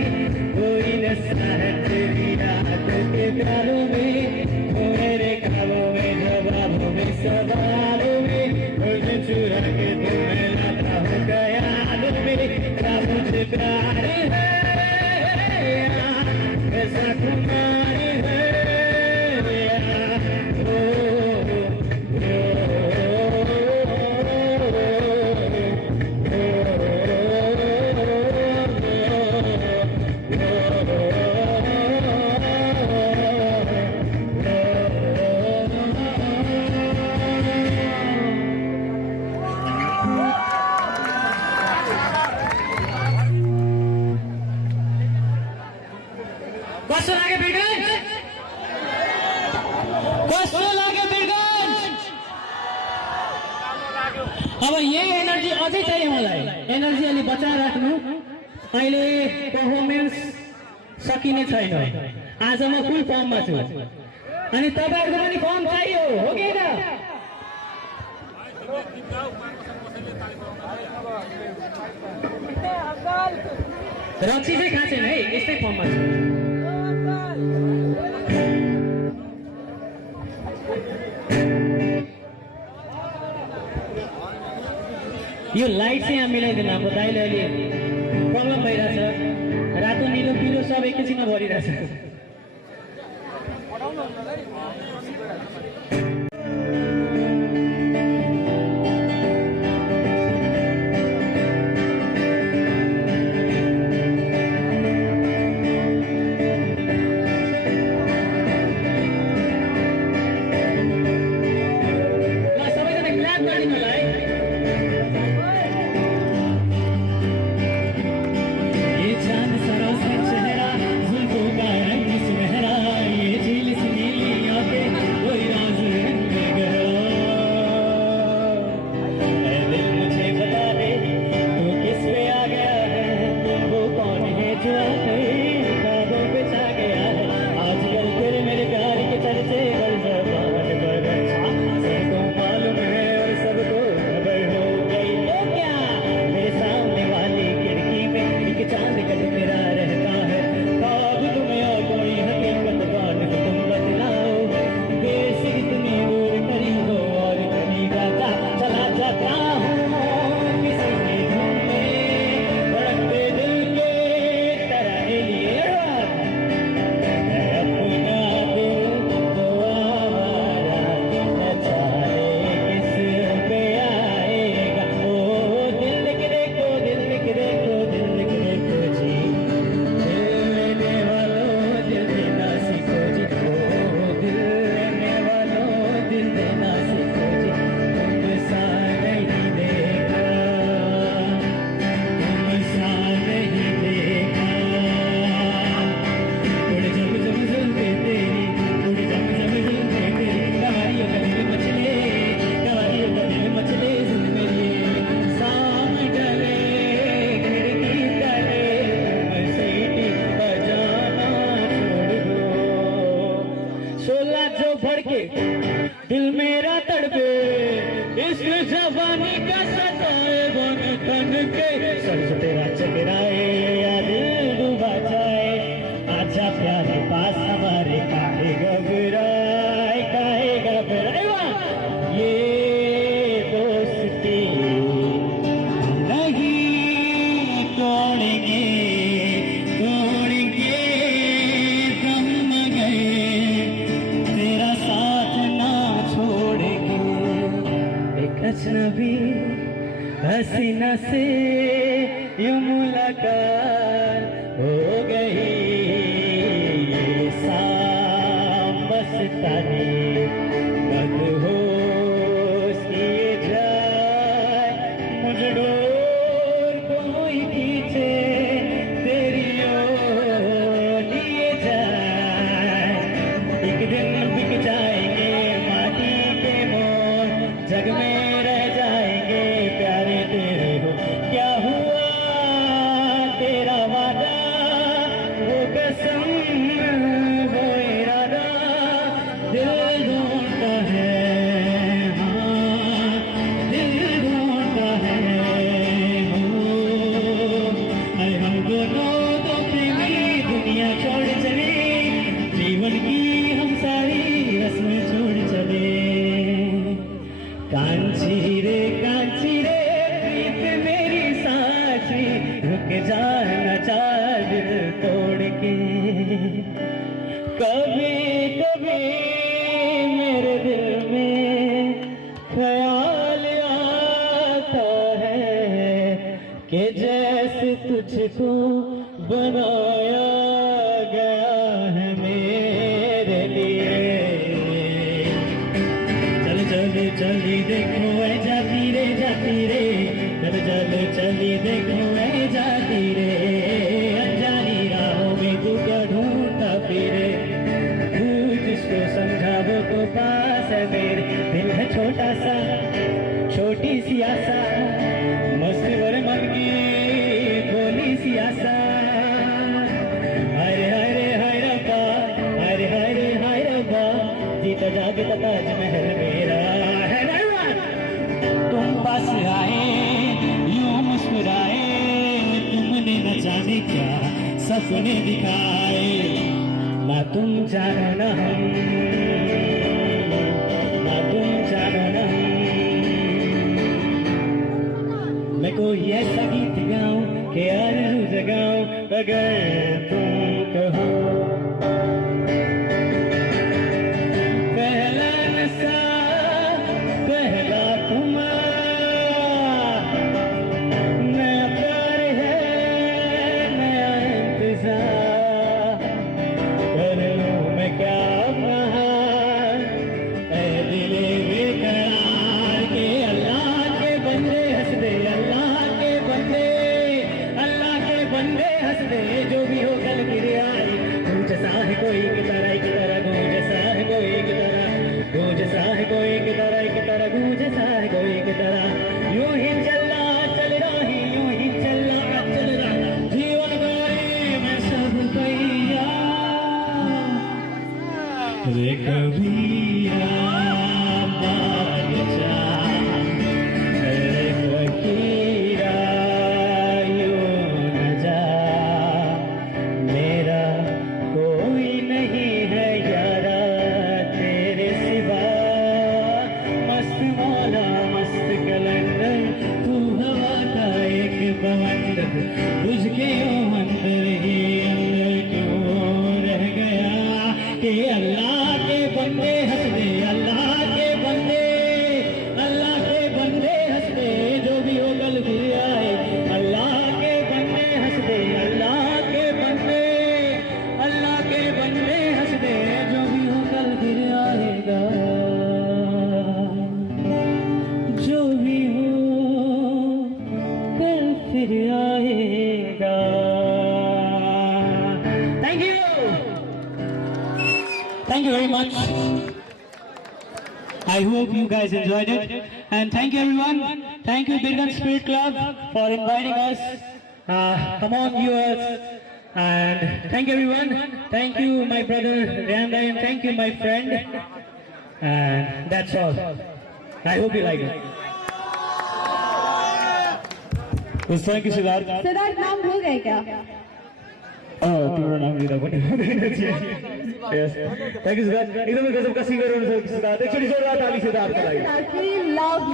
कोई नशा है तेरी यादों के प्यालों में, मेरे ख्वाबों में जवाबों में सवालों में, मुझे चुरा के तुम्हें लाता हूँ ख्यालों में, क्या मुझे प्यार है ऐसा कुमार है कस्तो लाग्यो वीरगन्ज? कस्तो लाग्यो वीरगन्ज? अब यही एनर्जी अझै चाहियो मलाई, एनर्जी अलि बचाएर राख्नु। अहिले पर्फर्मेन्स सकिने छैन, आज म फुल फर्ममा छु अनि तपाईँहरूको पनि फर्म चाहियो हो कि होइन? रक्सी चाहिँ खाँचेन है, यस्तै फर्ममा छु। यो लाइट चाहिँ यहाँ मिलाइदिनु अब दाइले अहिले प्रब्लम भइरहेछ, रातो निलो पिलो सब एकैछिनमा भरिरहेछ। दिल मेरा तड़पे इस जवानी का सताए बन तन के सरस तेरा चकराए या दिल डूबा जाए आजा प्यारे पास हमारे काहे घबराए ये दोस्ती नहीं तोड़ेंगे दम गए तेरा साथ ना छोड़ेंगे एक अजनबी हसीना से यूं मुलाकात हो गई ये शाम बस तारी मदहोश किए जाए मुझे डोर कोई खींचे तेरी ओर लिए जाए एक दिन बिक जाएंगे माटी के मोर जग में रह जाएंगे प्यारे तेरे हो क्या हुआ तेरा वादा वो कसम वो इरादा दिल ढूंढता है हाँ दिल ढूंढता है हो कांची रे प्रीत मेरी साची, रुक जाना चाह दिल तोड़ के। कभी कभी मेरे दिल में ख्याल आता है कि जैसे तुझको बनाया गया है मेरे लिए। चल चल चली देखो ऐ जाती रे चल चल चली देखो ऐ जाती रे। अनजानी राहों में तू क्या ढूंढता फिरे, तू जिसको समझा वो तो पास है मेरे। दिल है छोटा सा छोटी सी आशा, मस्त भरे मन की भोली सी आशा। हरे हरे हाय रब्बा, हरे हरे हाय रब्बा, जीता जागता ताजमहल मेरा है रहमान। तुम पास आए यूं मुस्कुराए, तुमने न जाने क्या सपने दिखाए। ना तुम जानो न हम, ना तुम जानो न हम। मैं कोई ऐसा गीत गाऊं कि आरज़ू जगाऊं अगर तुम कहो। पहला नशा पहला खुमार, नया प्यार है नया इंतजार। कर लूं मैं क्या अपना हाल, ऐ दिले बेकरार के। अल्लाह के बंदे हंस दे, अल्लाह के बंदे हंस दे। जो भी हो कल गिर आई, गूंज सा है कोई की तरह गूंज सा है कोई की तरह, गूंज सा है कोई की तरह गूंज सा है कोई की तरह। यूं ही चल रहा यूं ही चल रहा जीवन गाए मैं सब पैया रे कबीरा बादशाह रे फकीरा यूं न जा। मेरा कोई नहीं है यारा तेरे सिवा, मस्त मौला मस्त कलंदर तू हवा का एक बवंडर। तुझके अंदर ही अंदर क्यों रह गया कि अल्लाह के बंदे हंस दे, अल्लाह के बंदे हंस दे। जो भी हो कल गिर आए, अल्लाह के बंदे हंस दे, अल्लाह के बंदे हंस दे। जो भी हो कल गिर आएगा, जो भी हो कल फिर आएगा। Thank you very much. I hope you guys enjoyed it, and thank you everyone. Thank you Birgan Spirit Club for inviting us among viewers, and thank you everyone. Thank you my brother Randa, and thank you my friend, and that's all. I hope you like it. Thank you Siddharth. Siddharth नाम भूल गए क्या? तिम्रो नाम लिँदा पनि यस थ्याङ्क यू सिद्धार्थ, एकदमै गजबका सिङ्गर हुनुहुन्छ सिद्धार्थ। एकचोटि जोरदार ताली सिद्धार्थको लागि।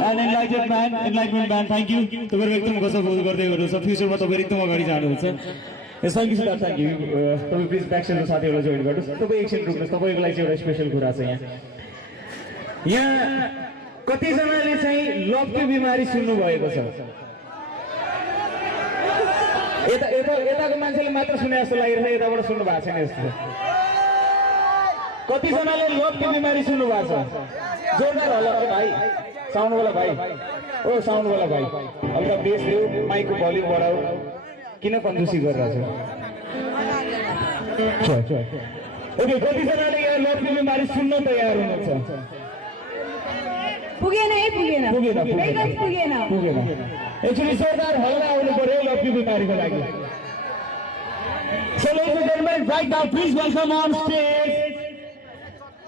एन्ड एनलाइटमेन्ट म्यान थ्याङ्क यू, तपाईँहरू एकदम गजब गर्दै गर्नुहुन्छ। फ्युचरमा तपाईँहरू एकदम अगाडि जानुहुन्छ। Yes thank you Siddharth, thank you. तपाईँ प्लिज ब्याक साइडको साथीहरूलाई जोइन गर्नुहोस्। तपाईँ एकछिन रोक्नुहोस्, तपाईँको लागि चाहिँ एउटा स्पेसल कुरा छ यहाँ कतिजनाले चाहिँ लभको बिमारी सुन्नुभएको छ। यताको मान्छेले मात्र सुने जस्तो लागिरहेछ, यताबाट सुन्नु भएको छैन यस्तो। कतिजनाले लभको बिमारी सुन्नु भएको छ? जोरदार होला भाइ, साउन्डवाला भाइ, ओ साउन्डवाला भाइ, अलिक बेस देऊ, माइकको भोल्युम बढाऊ, किन कन्जुसी गरिरहेछ? ओके, कतिजनाले यहाँ लभको बिमारी सुन्न तयार हुनुहुन्छ? पुगेन। एक्चुअली जोरदार हल्ला आउनु पर्यो लभको बिमारीको लागि। So ladies and gentlemen, right now please welcome on stage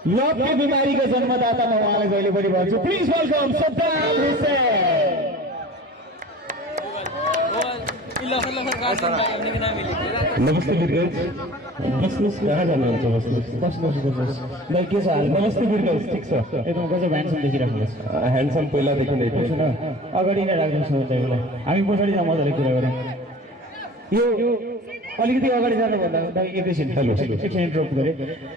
लभको बिमारीको जन्मदाता म उहाँलाई जहिले पनि भन्छु, प्लिज वेलकम सद्दाम हुसैन। नमस्ते बिरगंज, बस्नुहोस् कहाँ जानुहुन्छ बस्नुहोस् भाइ के छ हाल नमस्ते बिरगन्ज ठिक छ एकदम गजब ह्यान्डसम देखिराख्नुहोस् ह्यान्डसम पहिलादेखि नै थियो सुन अगाडि नै राख्नुहोस् न तपाईँलाई हामी पछाडि जा मजाले कुरा गरौँ यो अलिकति अगाडि जानुभन्दा एकैछिन एकछिन इन्टरप्ट गरेँ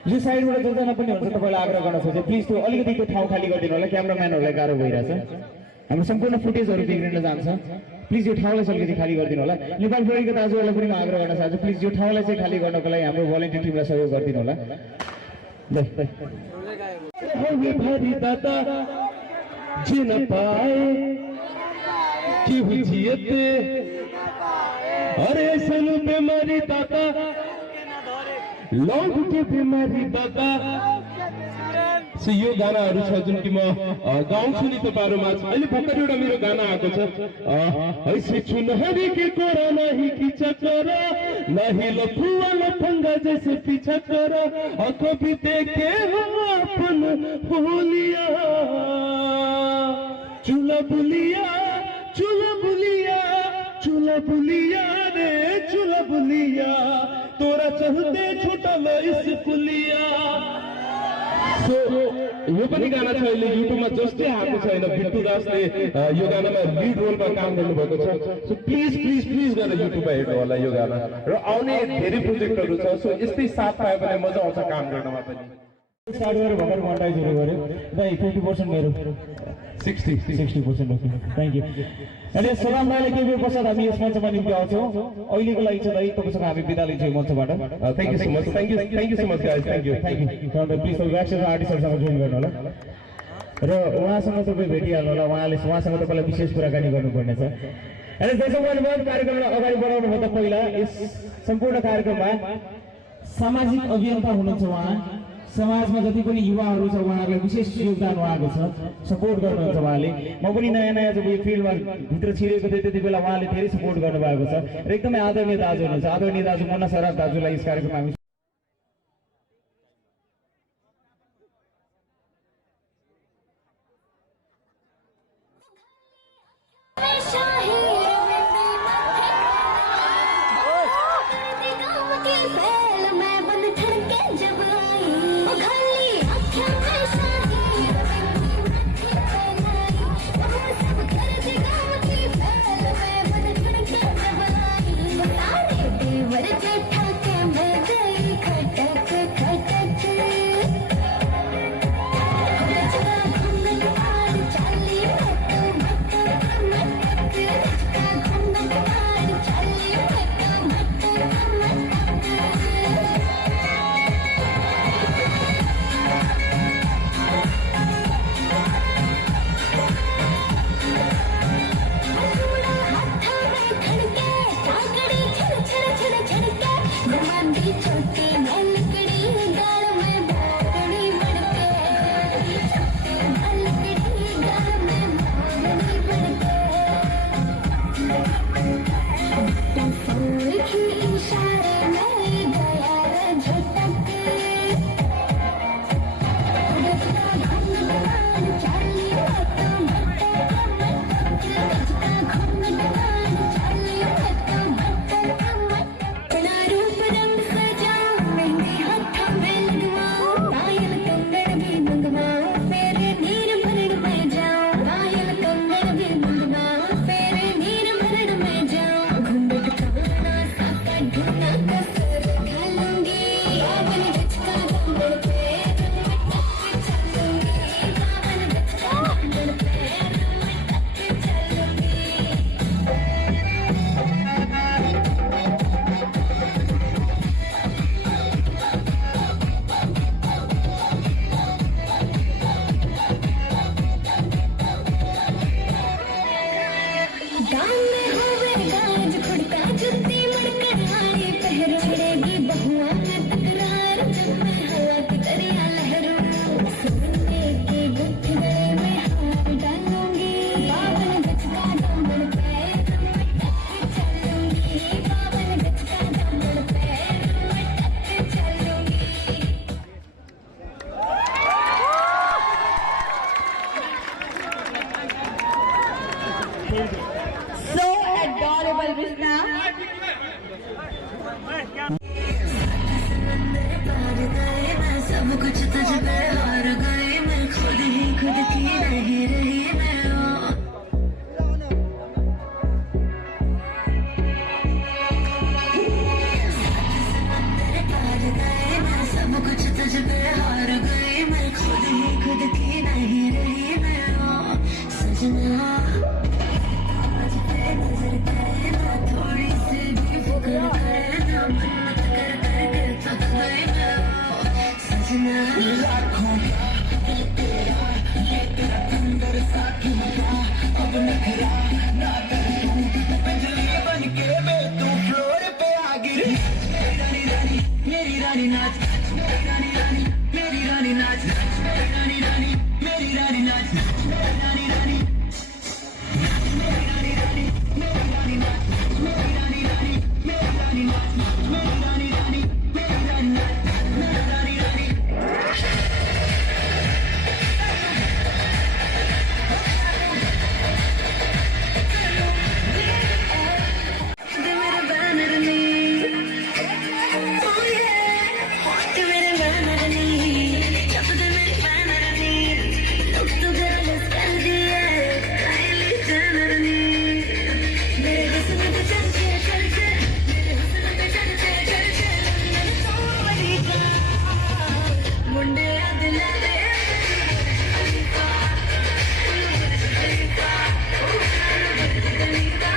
यो साइडबाट जोजना पनि हुन्छ तपाईँलाई आग्रह गर्न खोजेँ प्लिज त्यो अलिकति त्यो ठाउँ खाली गरिदिनु होला क्यामराम्यानहरूलाई गाह्रो भइरहेछ हाम्रो सम्पूर्ण फुटेजहरू बिग्रिन जान्छ प्लिज यो ठाउँलाई अलिकति खाली गरिदिनु होला नेपाल प्रहरीको दाजुहरूलाई पनि म आग्रह गर्न चाहन्छु प्लिज यो ठाउँलाई चाहिँ खाली गर्नको लागि हाम्रो भलिन्टियर टिमलाई सहयोग गरिदिनु होला जिन पाए कि जियते अरे सन बीमारी दादा लौट के बीमारी दादा सो यो गानाहरू छ जुन कि म गाउँछु नि तपाईँहरूमा अहिले भर्खर एउटा मेरो गाना आएको छ ऐसे चुनहरी के कोरा नहीं खींचा कर नहीं लफुआ लफंगा जैसे पीछा कर कभी देखे हम अपन होलिया चूल्हा बुलिया चूल्हा बुलिया चूल्हा बुलिया रे चूल्हा बुलिया तोरा चलते छुटल इस पुलिया यो पनि गाना छ अहिले युट्युबमा जस्तै आएको छैन बिट्टु दासले यो गानामा लिड रोलमा काम गर्नुभएको छ सो प्लिज प्लिज प्लिज गरेर युट्युबमा हेर्नु होला यो गाना र आउने धेरै प्रोजेक्टहरू छ सो यस्तै साथ पायो भने मजा आउँछ काम गर्नमा पनि स्टार्ट गरेर भर्खर मोनिटाइज गऱ्यो दाइ 50% मेरो 60% ओके थ्याङ्क यू अनि सलाम दाइले केही बेर पश्चात हामी यस मञ्चमा निम्ति आउँछौँ अहिलेको लागि चाहिँ दाइ तपाईँसँग हामी बिदा लिन्छौँ यो मञ्चबाट thank you so much thank you so much guys thank you please backstage आर्टिस्टहरूसँग जोइन गर्नु होला र उहाँसँग तपाईँ भेटिहाल्नु होला उहाँसँग तपाईँलाई विशेष कुराकानी गर्नुपर्नेछ अनि जसो भन्नुभयो कार्यक्रमलाई अगाडि बढाउनुभन्दा पहिला यस सम्पूर्ण कार्यक्रममा सामाजिक अभियन्ता हुनुहुन्छ उहाँ समाजमा जति पनि युवाहरू छ उहाँहरूलाई विशेष योगदान उहाँको छ सपोर्ट गर्नुहुन्छ उहाँले म पनि नयाँ जब यो फिल्डमा भित्र छिरेको थिएँ त्यति बेला उहाँले धेरै सपोर्ट गर्नुभएको छ र एकदमै आदरणीय दाजु हुनुहुन्छ आदरणीय दाजु मन्ना सराफ दाजुलाई यस कार्यक्रममा हामी So adorable, Krishna. पार गए मैं सब कुछ तुझ पे हार गई मैं खुद ही खुद की नहीं रही मैं तेरे पार गए मैं सब कुछ तुझ पे हार गई मैं खुद ही खुद की नहीं रही मैं सजना आज पे नजर करे मैं थोड़ी सी भी फिक्र करे ना मन्नत कर करके थक गई मैं सजना लाखों अंदर साथी अब नखरा ना कर बिजली बन के मैं तू फ्लोर पे आ गिरी मेरी रानी नाच मेरी रानी रानी मेरी रानी नाच मेरी रानी रानी मेरी रानी नाच मेरी रानी रानी मेरी रानी रानी मेरी रानी नाच मेरी रानी रानी मेरी रानी नाच मेरी रानी रानी मेरी रानी नाच मेरी रानी रानी मेरे बैनर नहीं मेरे बैनर नहीं जब दे मेरे बैनर नहीं लोग तो गलत कर दिए कायली बैनर नहीं मेरे हुस्न पे चर्चे चर्चे मेरे हुस्न पे चर्चे चर्चे लंदन तो अमेरिका मुंडे दिला दे अमेरिका अमेरिका अमेरिका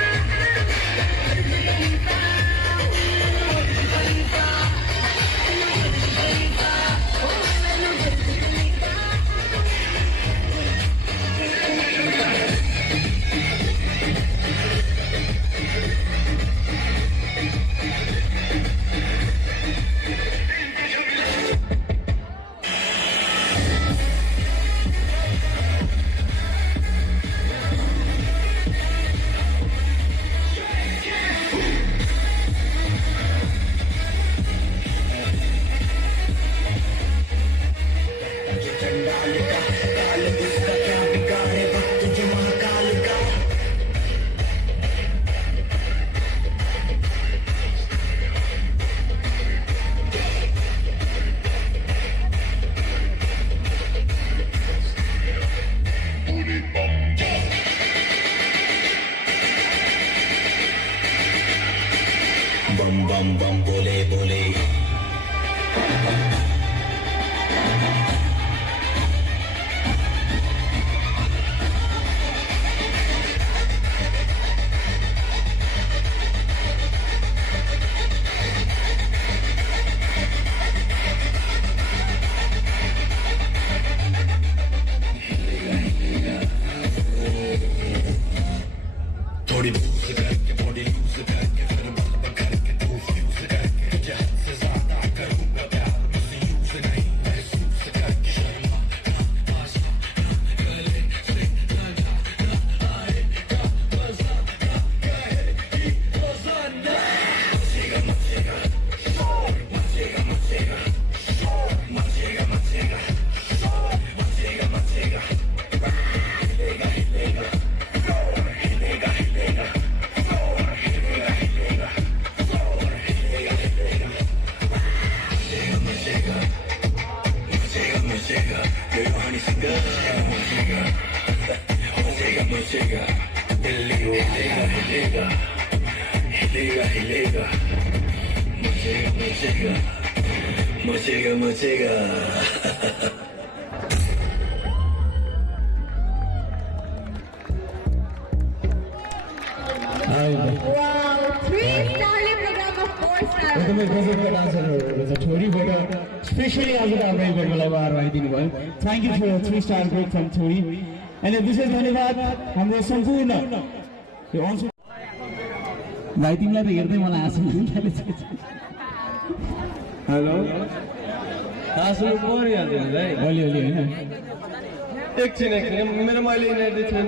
बम बम बम बोले बोले थोड़ी बूझ करके बॉडी लूज करके फिर बल करके तू फ्यूज करके तुझे हद से ज्यादा करूंगा प्यार मुझे यूज नहीं महसूस करके शर्मा आशा गले से लगा आएगा मजा कहे कि मजा मचेगा मचेगा शोर मचेगा मचेगा शोर मचेगा मचेगा शोर मचेगा मचेगा हिलेगा हिलेगा हिलेगा हिलेगा हिलेगा हिलेगा हिलेगा मचेगा मचेगा मचेगा रूहानी सिंगर मचेगा मचेगा मचेगा दिल्ली हिलेगा हिलेगा हिलेगा हिलेगा मचेगा मचेगा मचेगा मचेगा Wow, 3-star program of 4-star. एकदमै गजबका डान्सरहरू हुनुहुन्छ छोरीबाट स्पेसली आजको हाम्रो इभेन्टलाई उहाँहरू आइदिनु भयो thank you for 3-star group from छोरी अनि विशेष धन्यवाद हाम्रो सम्पूर्ण यो अंश भाइ तिमीलाई त हेर्दै मलाई आँसु हेलो आँसु परिहाल्छ नि भाइ अलिअलि होइन एकछिन मेरो मैले यिनीहरू छैन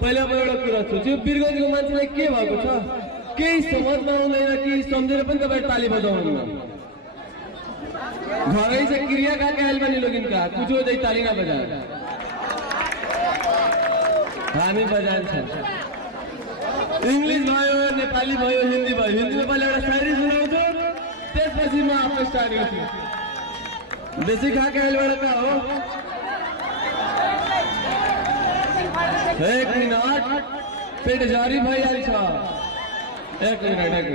पहिला म एउटा कुरा सोच्छु वीरगञ्जको मान्छेलाई के भएको छ केही समझमा आउँदैन कि सम्झेर पनि तपाईँ ताली बजाउनु घरै से क्रिया का कहल बनी लोग इनका कुछ हो जाए ताली ना बजा हामी बजान्छ इंग्लिश भयो नेपाली भयो हिन्दी भयो हिन्दी में पहले एउटा शायरी सुनाउँछु पछि म आफ्नो स्टार्ट गर्छु। बेसी खा के आइल का हो। एक मिनट पेट जारी भाई आई छ। एक मिनट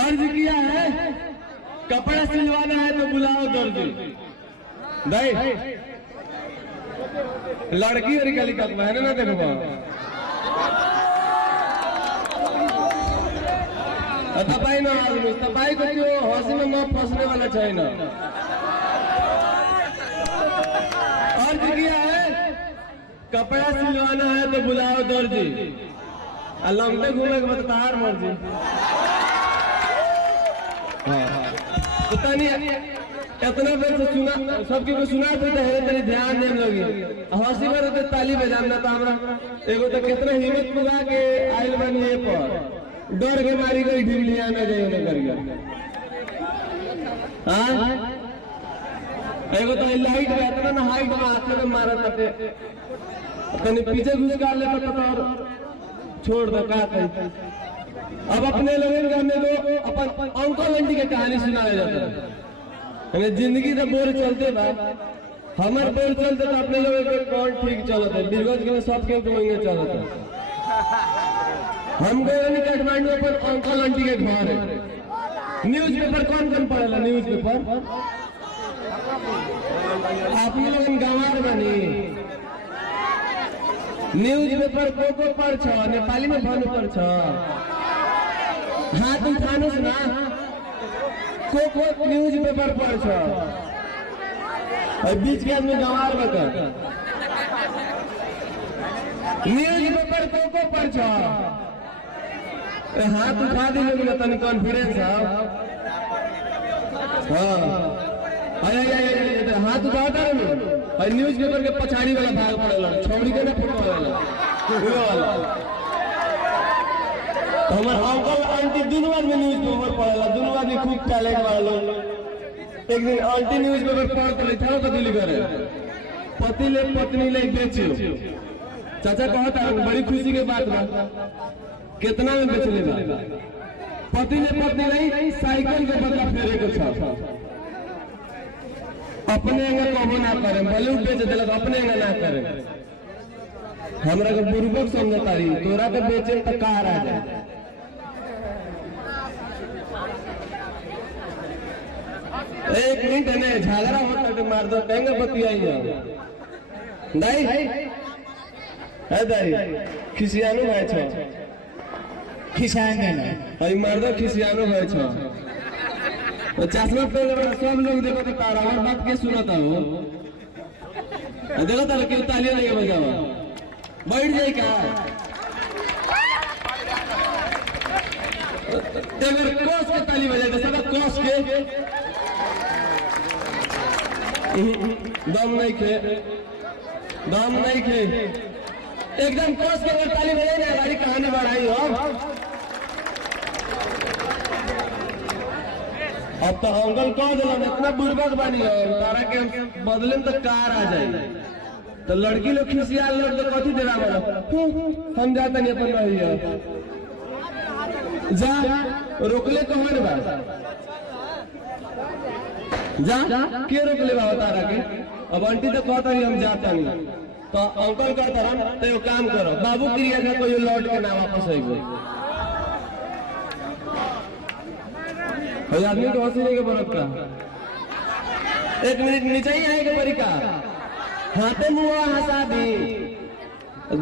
अर्ज किया है कपड़ा सिलवाना है तो बुलाओ दर्जी। भाई लड़की और कलिका है ना देखो तपाईँ नहाल्नुहोस्। तपाईँको त्यो हँसीमा म फस्ने वाला छैन। अर्ज किया है कपड़ा सिलवाना है तो बुलाओ दर्जी। लंबे घूमे के बाद तार मर्जी। पता नहीं इतना देर से सुना सबके को सुना तो है तेरी ध्यान देने लगी। हंसी में तो ताली बजाना तो हमरा एगो तो कितना हिम्मत लगा के आइल बनी है पर डर के मारी गई ढिमलिया न जाए न कर गया। हां एगो तो लाइट में इतना ना हाइट में आके में मारा तके तने पीछे घुस कर ले तो और छोड़ दो का कही। अब अपने लोगों का हमें को अपन अंकल आंटी की कहानी सुनाया जाता है। जिंदगी तो बोर चलते बा हमार बोर चलते तो अपने लोगों के कौन ठीक चलता है। बिरगज के सब के महंगे चलता है। हम गए नहीं काठमांडू पर अंकल आंटी के घर है। न्यूज पेपर कौन कौन पढ़ेला न्यूज पेपर अपने लोग गंवार बनी। न्यूज पेपर को पढ़ छ नेपाली में भन्नु पर्छ। हाथ उठानुस् न को न्यूज पेपर पढ़ छ। बीच के आदमी गंवार बकर न्यूज पेपर को पढ़ छ। हाथ उठा दी लोग ना तनी कॉन्फिडेंस है। हाथ उठाता है न्यूज पेपर के पछाड़ी वाला भाग पड़ेला छौड़ी के ना फोटो वाला हमारे अंकल आंटी दोनों आदमी न्यूज पेपर पढ़ेला। दोनों आदमी खूब टैलेंट वाला लोग। एक दिन आंटी न्यूज पेपर पढ़ते लिखा तो दिल्ली करे पति ले पत्नी ले बेचियो। चाचा कहता बड़ी खुशी के बात बा कितना में बेचले बा। पति ने पत्नी नहीं साइकिल के बदला फेरे के छ। अपने अंग कबो ना करे बलू बेच दिलक अपने अंग ना करे। हमरा के बुर्बक समझता रही तोरा के बेचे तो कार आ जाए। एक मिनट ने झगड़ा होता तो मार दो कहेंगे बतियाई नहीं है दाई खिसियानो भाई छ खिसाएंगे ना अरे मार दो खिसियानो भाई छ। तो चश्मा पहले सब लोग देखो तो तारा और बात के सुनता हो देखो तो क्यों तालियां नहीं बजावा बैठ जाए क्या अगर कोस के ताली बजाए तो सब कोस के दम नहीं खे एकदम कोस के अगर ताली बजाए ना गाड़ी कहानी बढ़ाई हो। अब तो अंकल कह दिला इतना बुर्बक बनी है तारा के बदले में तो कार आ जाए तो लड़की लोग खिसिया लोग तो कथी देरा वाला हम जाता नहीं अपन रही है जा रोकले कौन बा जा के रोकले बा तारा के। अब आंटी तो कहता है हम जाता नहीं तो अंकल कहता रहा तो काम करो बाबू क्रिया का कोई लौट के ना वापस आएगा। आदमी को हंसी नहीं के बनत का एक मिनट नीचे ही आएगा परी का हाथे मुआ हंसा दी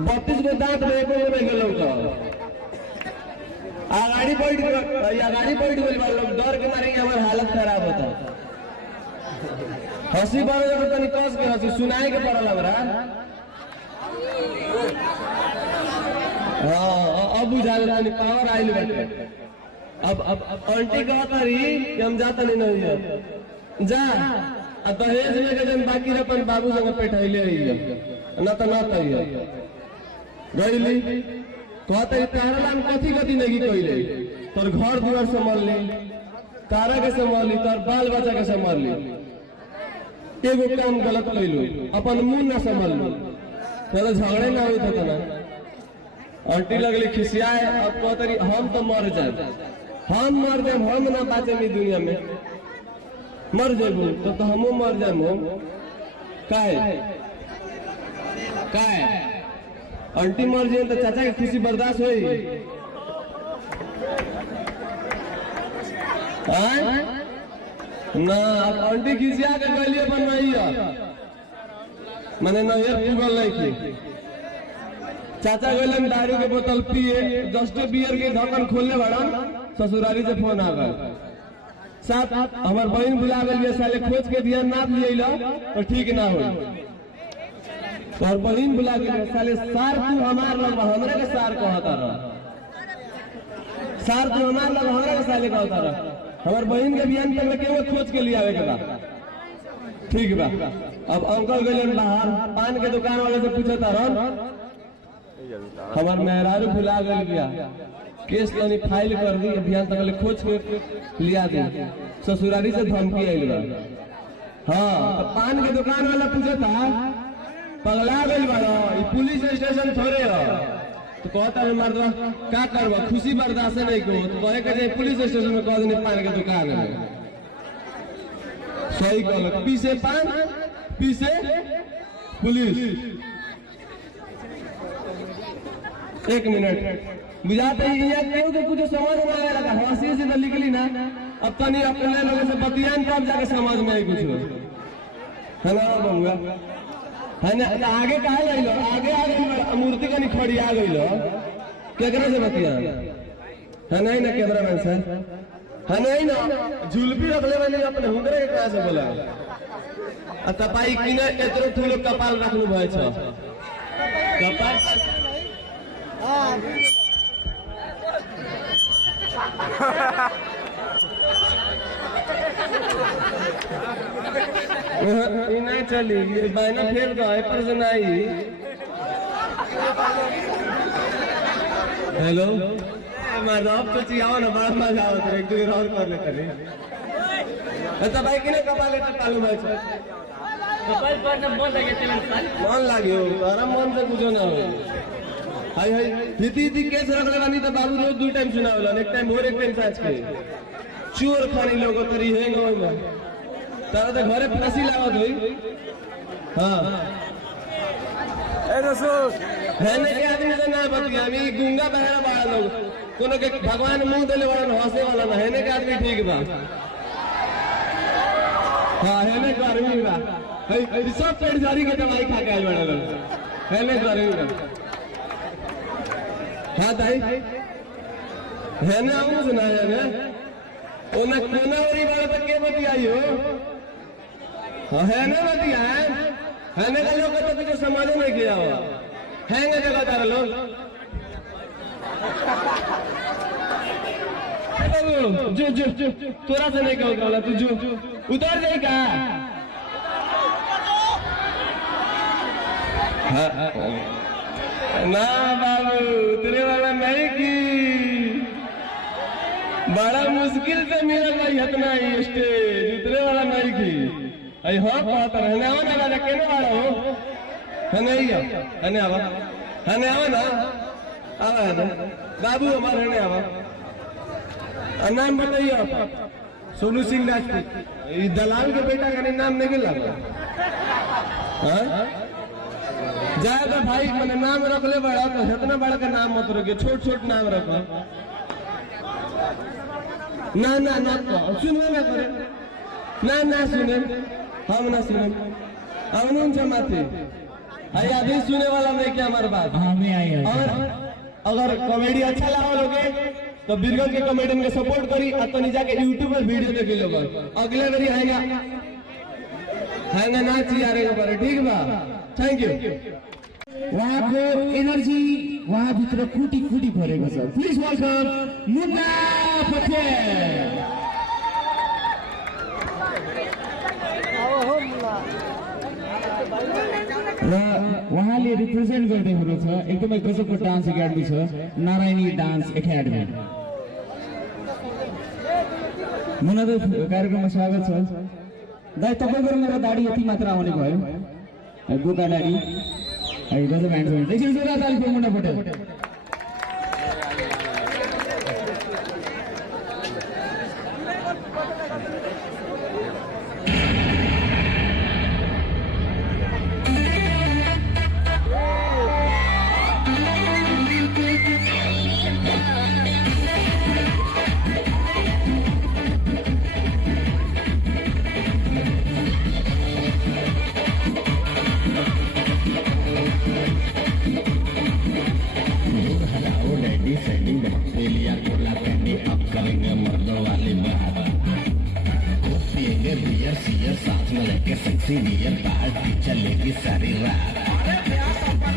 32 को दांत में एको में गेलो का आगाड़ी बैठ गए लोग डर के मारे हमारी हालत खराब होता। हंसी बार जब तनी कस के हंसी सुनाई के पड़ल हमरा। हाँ अब बुझा तनी पावर आइल बाटे। अब आंटी कहता रही कि हम जाता नहीं है जा दहेज में के जन बाकी अपन बाबू संग बैठैले रही ना तो ना तैया गईली कहते तारा लान कथी कथी नहीं कइले तोर घर दुआर संभाल ली तारा के संभाल ली तोर बाल बच्चा के संभाल ली। एगो काम गलत कइलो अपन मुंह ना संभाल ली तो झगड़े ना होता ना। आंटी लगली खिसियाए अब कहते हम तो मर जाए हम मर जाए हम ना बाँचे ई दुनिया में मर जेबू तो हमू मर जामो काहे आंटी मर जाए तो चाचा की खुशी बर्दाश्त होई ना अब आंटी खिसिया के गलिए पर नहीं है मैंने नहर पीवल नहीं की चाचा गलन दारू के बोतल पिए जस्ट बियर के ढक्कन खोलने बड़ा ससुराली से फोन आ गया साथ हमार बहन बुला गई साले खोज के दिया ना लिए तो ठीक ना हो और बहन बुला के साले सार तू हमार लग हमरा के सार कहता रह सार तू हमार लग हमरा के साले कहता रह हमार बहन के बियान तक केवल खोज के लिए आवे के बा ठीक बा अब अंकल गलन बाहर पान के दुकान वाले से पूछता रह हमार मेहरारू भुला गई गया केस तनी फाइल कर दी अभियान तक खोज के लिया दे ससुराली से धमकी आइल बा हाँ तो पान के दुकान वाला पूछता पगला गई बड़ा ई पुलिस स्टेशन थोड़े है तो कहता है मर्दवा का करबा खुशी बर्दाश्त नहीं को तो कहे के पुलिस स्टेशन में कह देने पान के दुकान है सही कहलक पीछे पान पीछे पुलिस एक मिनट बुझाते ही केहू के कुछ समझ में आया लगा हंसी से तो निकली ना अब तनी अपने लोगों से बतियान तब जाके समझ में आई कुछ है ना बउआ है ना आगे काहे लइलो आगे मूर्ति कनी खड़ी आ गइलो केकरा से बतियान है नहीं ना कैमरामैन से है नहीं ना झुलपी रखले वाली अपने हुंगरे के कहां से बोला आ तपाई किने एतरो थुलो कपाल रखलु भय छ कपाल नहीं चली ये बायना फेर दो पर से नहीं हेलो हमारा अब तो चियाओ ना बड़ा मजा आवत रे एक दो और कर लेते रे अच्छा भाई किने कपाल लेते तालू भाई कपाल पर न मन लगे तेरे मन लागियो आराम मन से कुछ ना हो हाय हाय दीदी केस रख ले बानी तो बाबू रोज दो टाइम सुनावला एक टाइम और एक टाइम साँझ के चोर खानी लोग तरी हेंग होइला तारा तो घरे फांसी लागत होई हां ए रसूल है ने के आदमी से ना बतिया मी गुंगा बहरा बड़ा लोग कोनो के भगवान मुंह देले वाला हंसे वाला ना है ने के आदमी ठीक बा हां है ने गर्मी बा हई सब पेट जारी के दवाई खा के आइल बड़ा लोग है ने गर्मी बा हाँ दाई है ना आऊँ सुनाया ना ओना कोना वरी वाला तक के बतियाई हो हाँ है ना बतिया है ना का लोग तो कुछ समझ नहीं किया हो है ना जगह तारा लोग जो जो जो तोरा से नहीं कहूँ तू जो उतर जाए का ना बाबू तेरे वाला नहीं की बड़ा मुश्किल से मिला भाई इतना ही स्टेज उतरे वाला नहीं की अरे हाँ कहता रहने आओ ना राजा केने वाला हो है नहीं है ना आवा ना आवा है ना बाबू हमारे रहने आवा नाम बताइए आप सोनू सिंह राजपूत दलाल के बेटा का नाम नहीं मिला जाएगा भाई मैंने नाम रख ले बड़ा तो इतना बड़ा का नाम मत रखिए छोट छोट नाम रखो ना ना ना सुनवे ना करे ना ना सुने हम ना सुने हम नहीं जमाते आई अभी सुने वाला नहीं क्या हमारे बात हमें आई और अगर कॉमेडी अच्छा लगा लोगे तो बीरगंज के कॉमेडियन के सपोर्ट करी तो नहीं जाके यूट्यूब पर वीडियो देखे लोग अगले बारी आएगा ना चियारे पर ठीक बा थैंक यू वहाँ को एनर्जी वहाँ भित्र फुटी फुटी भरेको छ प्लिज वेलकम मुन्ना पटेल र उहाँले रिप्रेजेन्ट गर्दै हुनुहुन्छ एकदमै गजबको डान्स एकाडेमी छ नारायणी डान्स एकाडेमी मुन्ना कार्यक्रममा स्वागत छ दाइ तपाईँको मेरो दाढी यति मात्र आउने भयो गोका दाढी गजब ह्यान्डसम एकछिन जोरदार ताली मुन्ना पटेल सीनियर पार्टी चलेगी सारी रात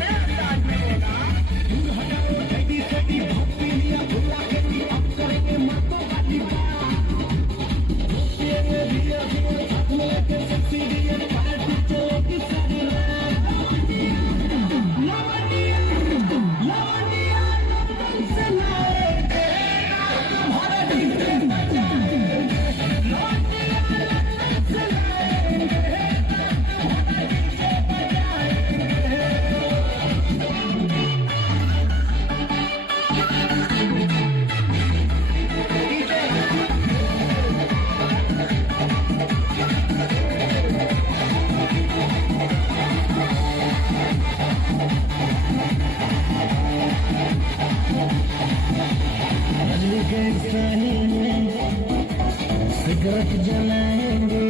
सिगरेट जलाएंगे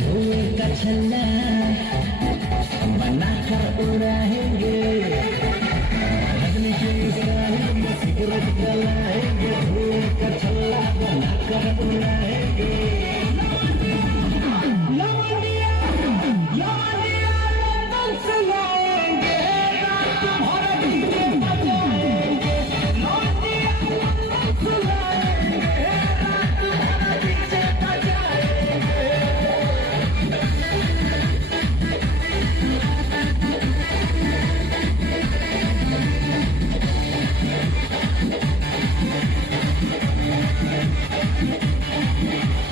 धुएं का छल्ला बनाकर उड़ाएंगे रजनी के स्टाइल में सिगरेट जलाएंगे धुएं का छल्ला बनाकर उड़ाएंगे लवंडिया लवंडिया लंदन से लाएंगे तुम्हारा डीजे बजाएंगे लवंडिया लंदन से लाएंगे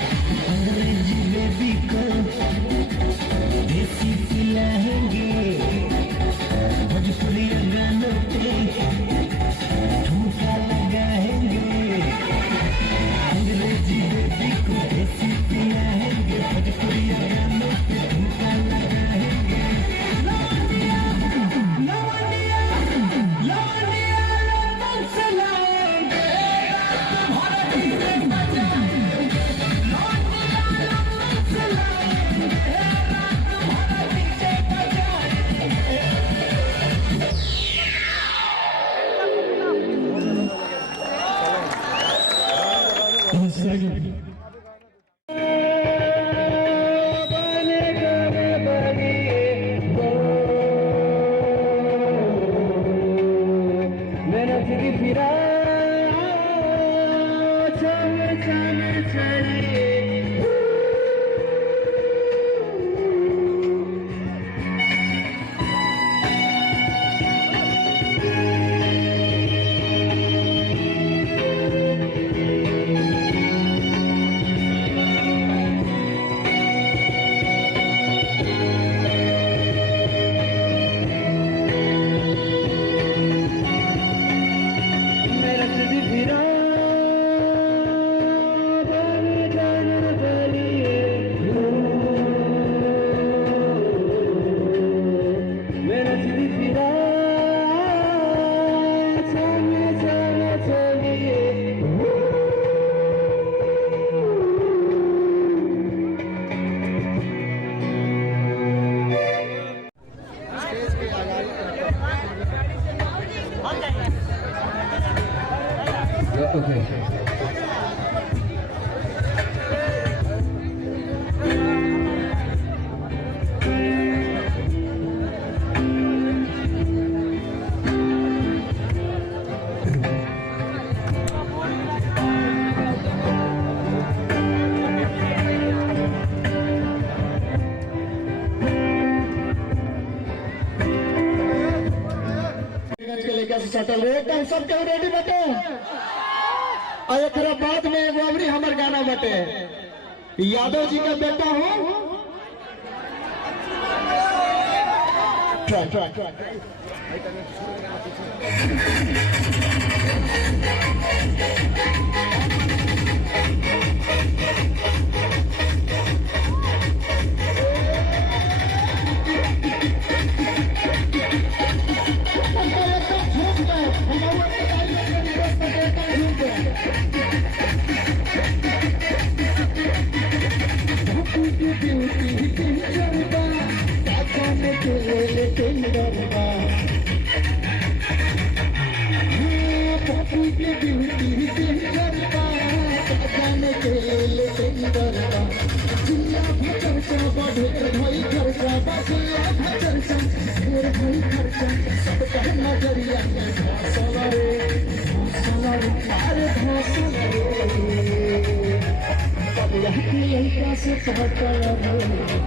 अंग्रेजी बेबी को देसी पिलाएंगे भोजपुरी गानों पे ठुमका लगाएंगे अंग्रेजी बेबी को देसी पिलाएंगे भोजपुरी गानों पे ठुमका लगाएंगे लवंडिया लवंडिया लवंडिया लंदन से लाएंगे तुम्हारा डीजे बजाएंगे लवंडिया लंदन से लाएंगे तुम्हारा डीजे बजाएंगे मेरा सिद्धि फिरा चल चल चलिए मेरा सिद्धि फिरा मेरा सिद्धि फिरा चल चल चलिए सटल एकदम सब केहू रेडी बटे और एक बाद में एगो अबरी हमर गाना बटे यादव जी का बेटा हूँ Thank you. रे अरे घोसला रे कलिया के लड़का से पटल रे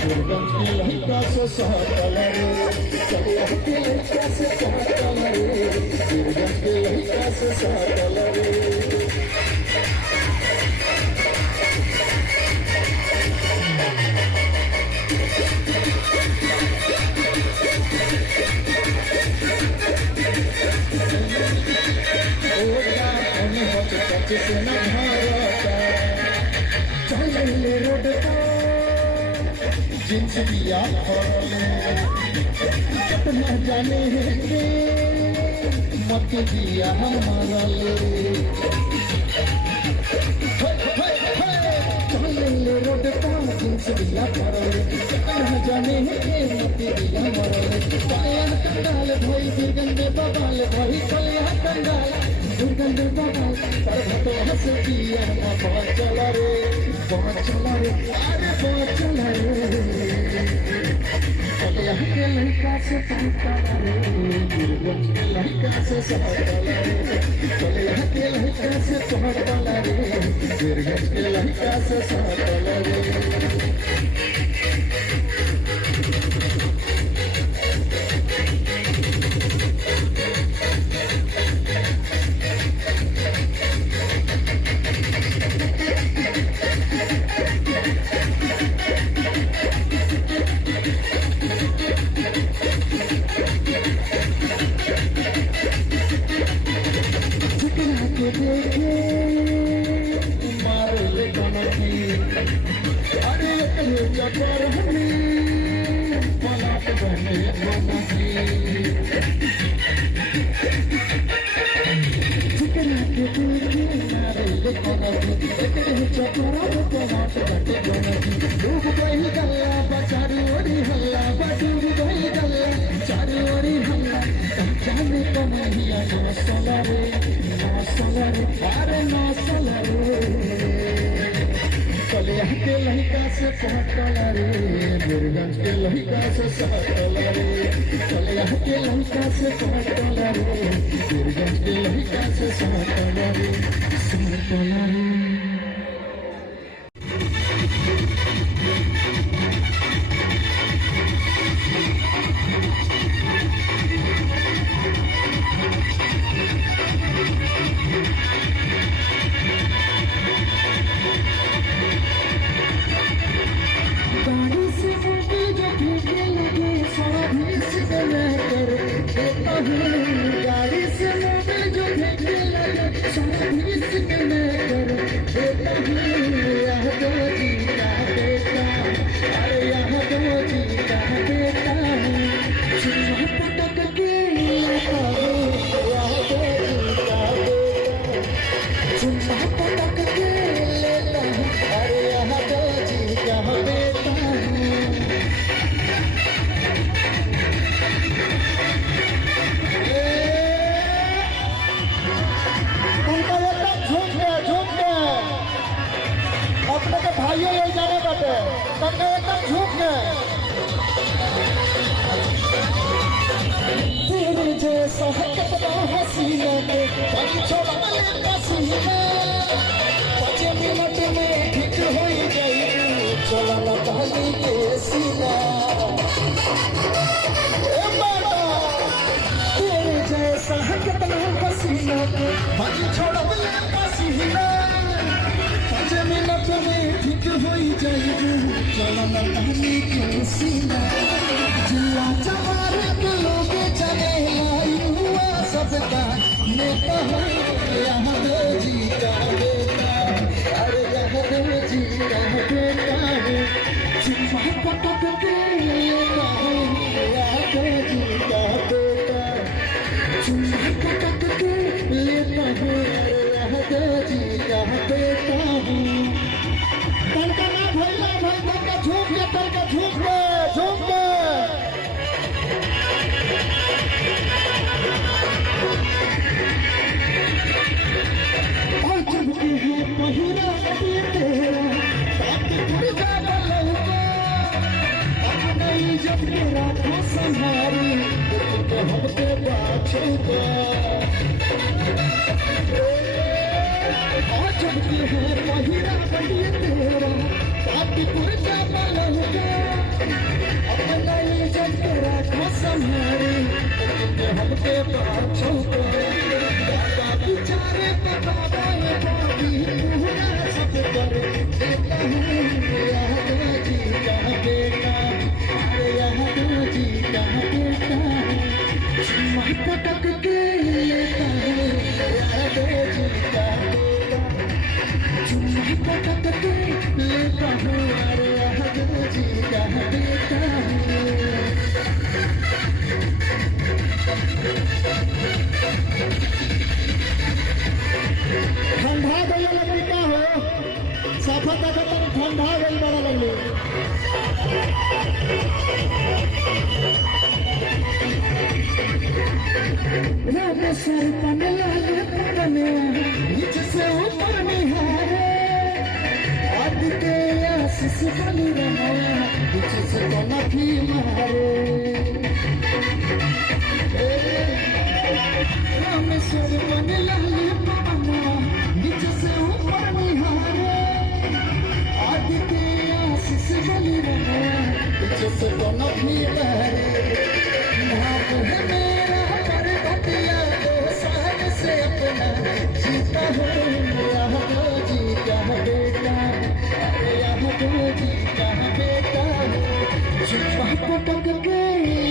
दुर्गम के लड़का से सहटल रे कलिया के लड़का से पटल रे दुर्गम के लड़का से सहटल रे कितना भारता चले रोड जिनसे दिया कितना जाने के मत दिया हमारा ले चले रोड जिनसे दिया कितना जाने के मत दिया हमारा ले काया कंगाल भाई दुर्गंधे बबाल भाई कलिया कंगाल दुर्गंधे बबाल पर हंस दिया चला रे अरे चला रे कलिया के लड़का से पटल रे दुर्गम के लड़का से सहटल रे कलिया के लड़का से पटल रे दुर्गम के लड़का से सहटल रे कलिया के लड़का से पटल रे दुर्गम के लड़का से सहटल रे कलिया के लड़का से पटल रे दुर्गम के लड़का से सहटल रे गाड़ी से मोबाइल जो फेंके लगे Hey! संहारे हमके पाछो बाबा बिचारे बाबा ये बाबी पूरा सब कर देता हूँ यादव जी का बेटा अरे यादव जी का बेटा पटक के लेता हूँ यादव जी का बेटा पटक के लेता हूँ अरे यादव जी का बेटा ठंडा गई लकड़ी का हो सफा तक ठंडा गई बड़ा लगली सर पने लाले पने जिससे ऊपर निहारे आदित्य आशीष बलि रहा जिससे तो नफी मारे रामेश्वर पने लाले पने जिससे ऊपर निहारे आदित्य आशीष बलि रहा जिससे तो नफी मारे भाव है मेरा पर्वतिया तो साल से अपना जीता हूँ यादव जी का बेटा अरे यादव जी का बेटा चुप्पा पटक के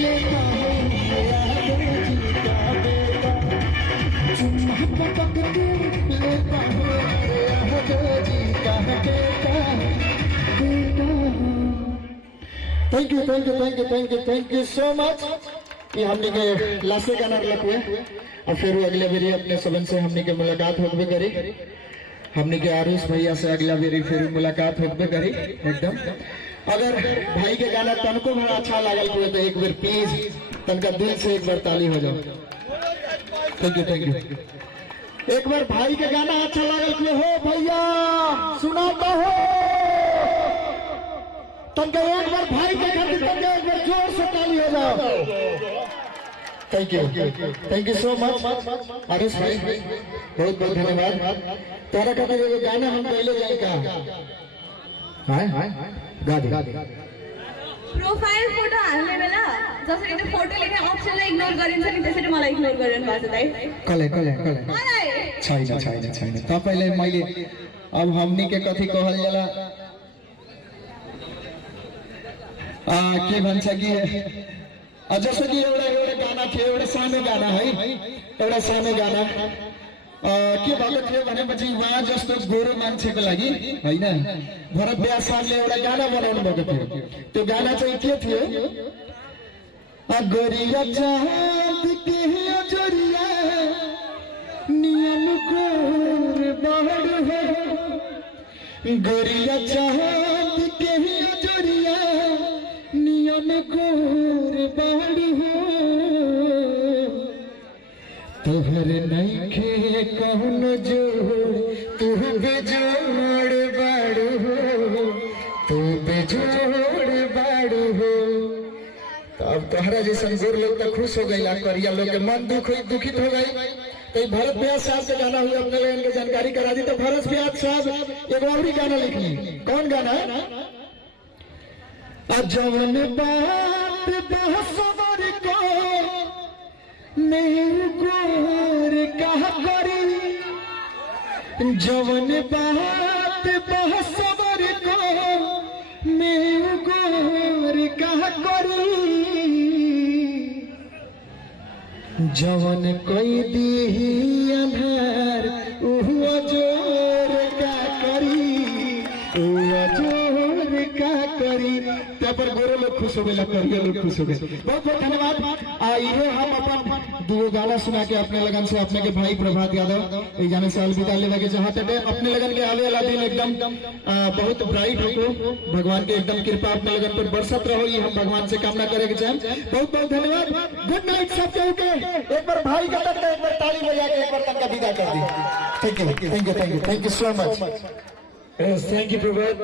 लेता हूँ यादव जी का बेटा चुप्पा पटक के लेता हूँ यादव जी का बेटा thank you thank you thank you thank you thank you so much ये हमने के लास्ट गाना लगे और फिर अगले बेरी अपने सबन से हमने के मुलाकात होबे करी हमने के आरुष भैया से अगला बेरी फिर मुलाकात होबे करी एकदम अगर भाई के गाना तनको बड़ा अच्छा लागल हुए तो एक बार प्लीज तनका दिल से एक बार ताली हो जाओ थैंक यू एक बार भाई के गाना अच्छा लागल हुए हो भैया सुनाता हो तनका एक बार भाई के खातिर तनका एक बार जोर से ताली हो जाओ thank you so much Aarush भाई बहुत बहुत धन्यवाद तोरा खातिर एगो गाना हम पहले जाए का हाय गा दे प्रोफाइल फोटो हाल्ने बेला जसरी त्यो फोटो लेख्ने अप्सनलाई इग्नोर गरिन्छ नि त्यसरी मलाई इग्नोर गरिरहनु भएको छ दाइ कले मलाई छैन तपाईलाई मैले अब हमनी के कथी कहल जाला के भन्छ कि जस्तो कि एउटा गाना थियो एउटा सानो गाना है एउटा सानो गाना के भएको थियो भनेपछि उहाँ जस्तो गोरो मान्छेको लागि होइन भरत व्यास सरले एउटा गाना बनाउनु भएको थियो त्यो गाना चाहिँ के थियो गोरिया चाँद के जोरिया नियम गोर बड़ हो गोरिया चाँद के जोरिया नियम गोर बड़ हो तोहर नइखे कौन जोड़ तू बेजोड़ बाड़ू हो तू बेजोड़ बाड़ू हो अब तोहरा जैसा गोर लोग तो खुश हो गई करिया लोग के मन दुखित हो गई तो भरत व्यास साहब से गाना हुआ अपने लोगों को जानकारी करा दी तो भरत व्यास साहब एक और गाना लिखी कौन गाना जवन बात बहसवर को मेरे गोर कहा करी जवन बात बहसवर को मेरे गोर कहा करी जवन कोई दी अंधार उहुआ जोर का करी उहुआ जोर का करी पर गोरे लोग खुश हो गए करिए लोग खुश हो गए बहुत बहुत धन्यवाद आइए हम अपन दो गाना सुना के अपने लगन से अपने के भाई प्रभात यादव एक जाने से अलविदा ले लगे चाहते थे अपने लगन के आवे वाला दिन एकदम बहुत ब्राइट हो भगवान के एकदम कृपा अपने लगन पर बरसत रहो ये हम भगवान से कामना करें कि चाहें बहुत बहुत धन्यवाद गुड नाइट सबके ओके एक बार भाई का तक एक बार ताली बजा के एक बार तक का विदा कर दी thank you so much thank you Prabhat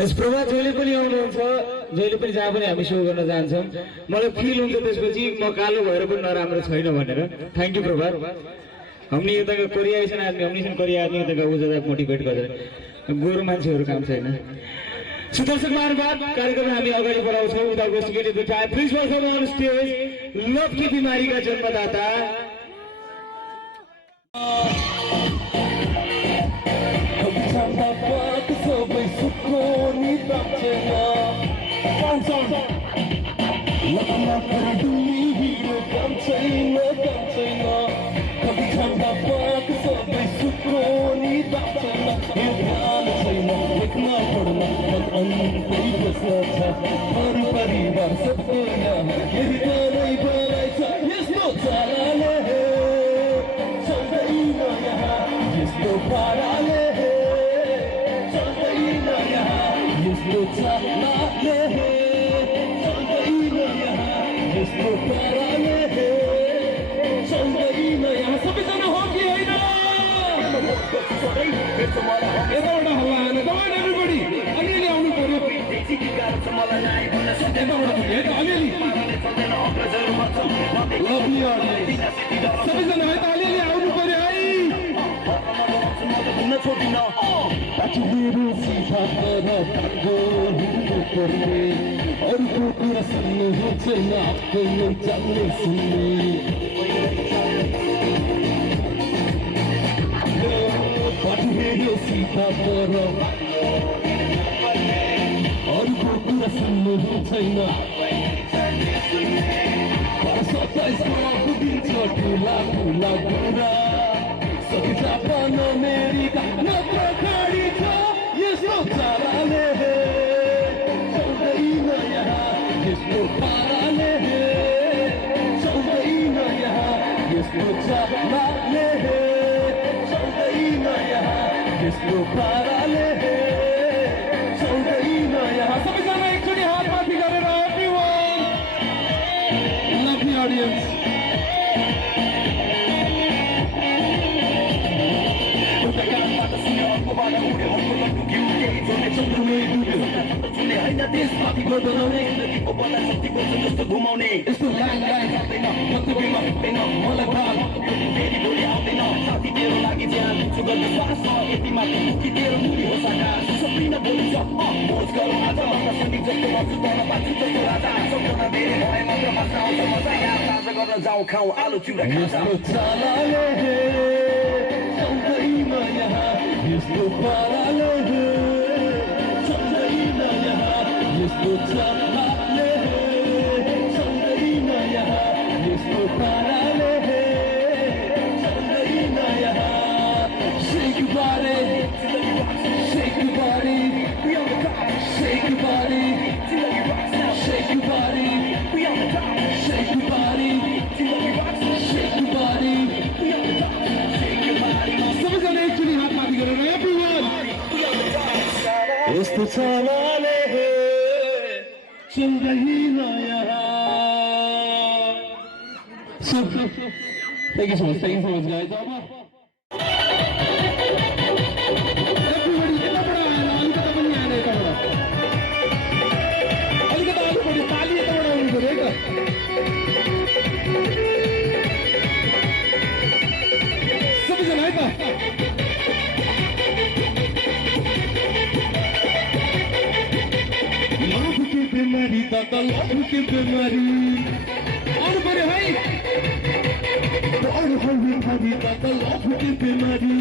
yes Prabhat जहिले पनि आउनुहुन्छ जहिले पनि जहाँ पनि हामी सो गर्न जान्छौँ मलाई फिल हुन्छ त्यसपछि म कालो भएर पनि नराम्रो छैन भनेर थ्याङ्क यू प्रभात हमने यता का कोरिया ऐसा आदमी हमने कोरिया आदमी यता का वो ज्यादा मोटिवेट कर रहे गोरु मान्छेहरु काम छैन So दर्शकहरुबाट कार्यक्रमलाई हामी अगाडि बढाउँछौँ without wasting any more time. Please welcome on stage love की बिमारीका जन्मदाता परिवार सबको यहाँ यही गानै बनाइछ यस्तो चालले चल्दैन यहाँ यस्तो पाराले चल्दैन यहाँ यस्तो चालले चल्दैन यहाँ यस्तो पाराले चल्दैन यहाँ सबैजना हो कि होइन यताबाट हल्ला हाने तपाईँ एभ्रिबडी अलिअलि आउनु पर्यो सबैजना है त अलिअलि आउनु पर्यो है अरूको कुरा सुन्नु छैन आफ्नै जान्ने सुन्ने बाटो सीधा पर अरूको कुरा सुन्नु छैन 27 बुझिन्छ ठुला ठुला कुरा सबै जापान अमेरिका नत्र खाडी छ यस्तो चाराले चल्दैन यहाँ यस्तो पाराले चल्दैन यहाँ यस्तो चाराले चल्दैन यहाँ यस्तो पाराले चल्दैन यहाँ सबैजना एकचोटि हात माथि गरेर एभ्रिवान लभली अडियन्स देशमाथि बनाउने जस्तो घुमाउने यस्तो मलाई भाग फेरि भोलि आउँदैन साथी तेरो लागि ज्यान छु गर्नु सास यति माथि मुखी तेरो मुरी हो सागा सबै बोलिन्छ मोज गरौँ आज भन्दा सन्धिक जस्तो बस्छु तर बाँच्छु जस्तो राजा सम्झना धेरै भए मात्र बाँच्न आउँछ मजा यहाँ ताजा गर्न जाउँ खाउँ आलु चिउरा यस्तो चालाले चल्दैन यहाँ यस्तो पाराले चल्दैन यहाँ यस्तो चालाले चल्दैन यहाँ यस्तो पाराले चल्दैन यहाँ Shake your body, shake your body, shake your body, shake your body, shake your body, shake your body, सबैजना एकचोटि हात माथि गरेर एभ्रिवान यस्तो चालाले चल्दैन यहाँ Thank you so much guys अब सबैजना है त लभ के बिमारी दादा लभ के बिमारी और बड़े है और बिमारी दादा लभ के बिमारी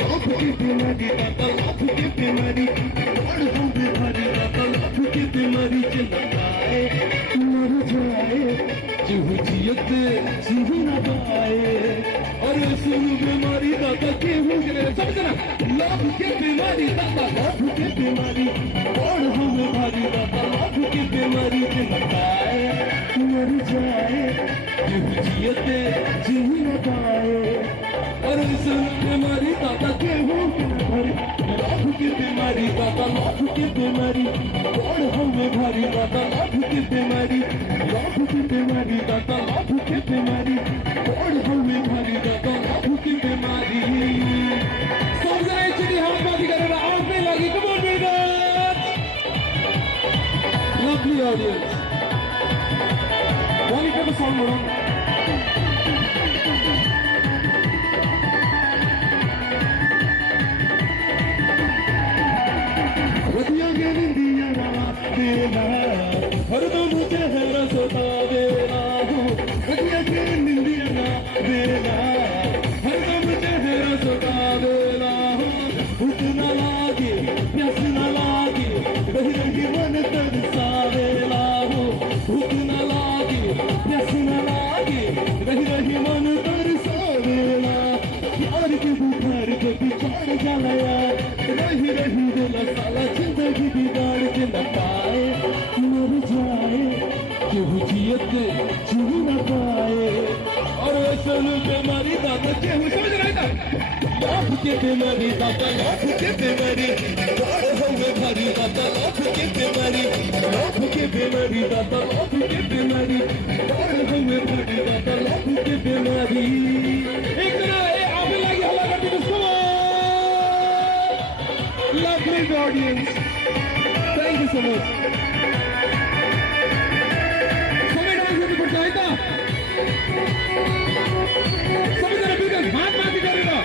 लभ के बिमारी दादा लभ के बिमारी और बिमारी दादा लभ के बिमारी चलाए मर जाए जियत जी ना पाए और सुन बीमारी दादा के हो गए समझना लव के बीमारी दादा लव के बीमारी और हम भारी दादा लव के बीमारी के बताए मर जाए जियत जी ना पाए और सुन बीमारी दादा के हो गए लव के बीमारी दादा लव के बीमारी और हम भारी दादा लव के बीमारी लव के बीमारी दादा लव के बीमारी और हमें भारी दादा लव की बीमारी सबजना एकचोटि हात माथि गरेर आउनै लागि कम अन ब्रदर्स लभली ऑडियन्स वालीको सङ गरौँ सतावेला हो अखियाँ की निंदिया ना देला हरदम चेहरा सतावेला हो भूख न लागे प्यास न लागे रही रही मन तरसावेला हो भूख न लागे प्यास न लागे रही रही मन तरसावेला प्यार के बुखार को बिचार जाला यार रही रही दिला साला जिंदगी बिगाड़ के न पाए मर जाए केहू जियत जी न पाए और असल बीमारी दादा केहू समझ रहा था लाख के बीमारी दादा लाख के बीमारी बाढ़ हमें भारी दादा लाख के बीमारी लाख के बीमारी दादा लाख के बीमारी बाढ़ हमें भारी दादा लाख के बीमारी एक तरह आगे लगी हल्ला करके दोस्तों lovely audience thank you so much सभी डांस होती पड़ता है क्या सभी जरा बिल्कुल हाथ मार के करेगा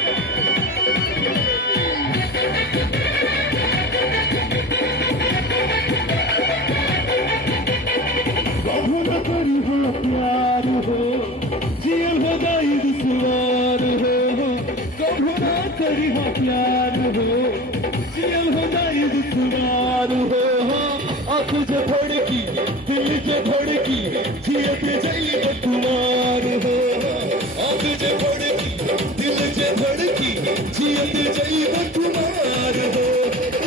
कभी न करी हो प्यार हो जियल हो गई दुश्वार हो कभी न करी हो प्यार हो जियल हो गई दुश्वार हो आँख जो धड़की दिल जो धड़की जियत जाइए तुम्हार हो आँख जो धड़की दिल जो धड़की जियत जाइए तुम्हार हो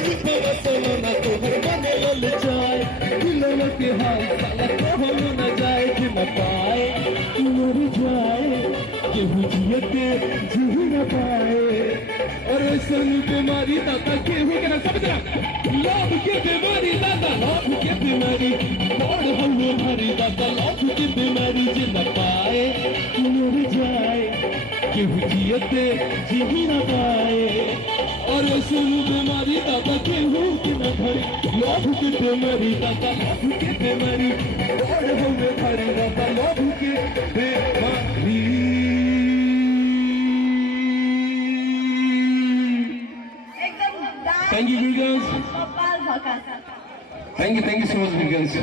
रूपवा सलोना तोहर मन लल जाए दिलवा के हाल साला कहल न जाए कि न पाए मर जाए केहू जियत जी न पाए और ऐसन बीमारी दादा केहू के न समझ रहा लाभ के बीमारी दादा लाभ के बीमारी बाढ़ हमें भारी दादा लाभ के बीमारी जी न पाए मर जाए केहू जियत जी न पाए और ऐसन बीमारी दादा केहू के न धरी लाभ के बीमारी दादा लाभ के बीमारी बाढ़ हमें भारी दादा लाभ के बीमारी Thank you, Virgans. Thank you so much, Virgans.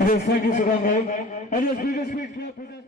Yes, thank you, Sugan bhai. And yes, biggest big clap for that.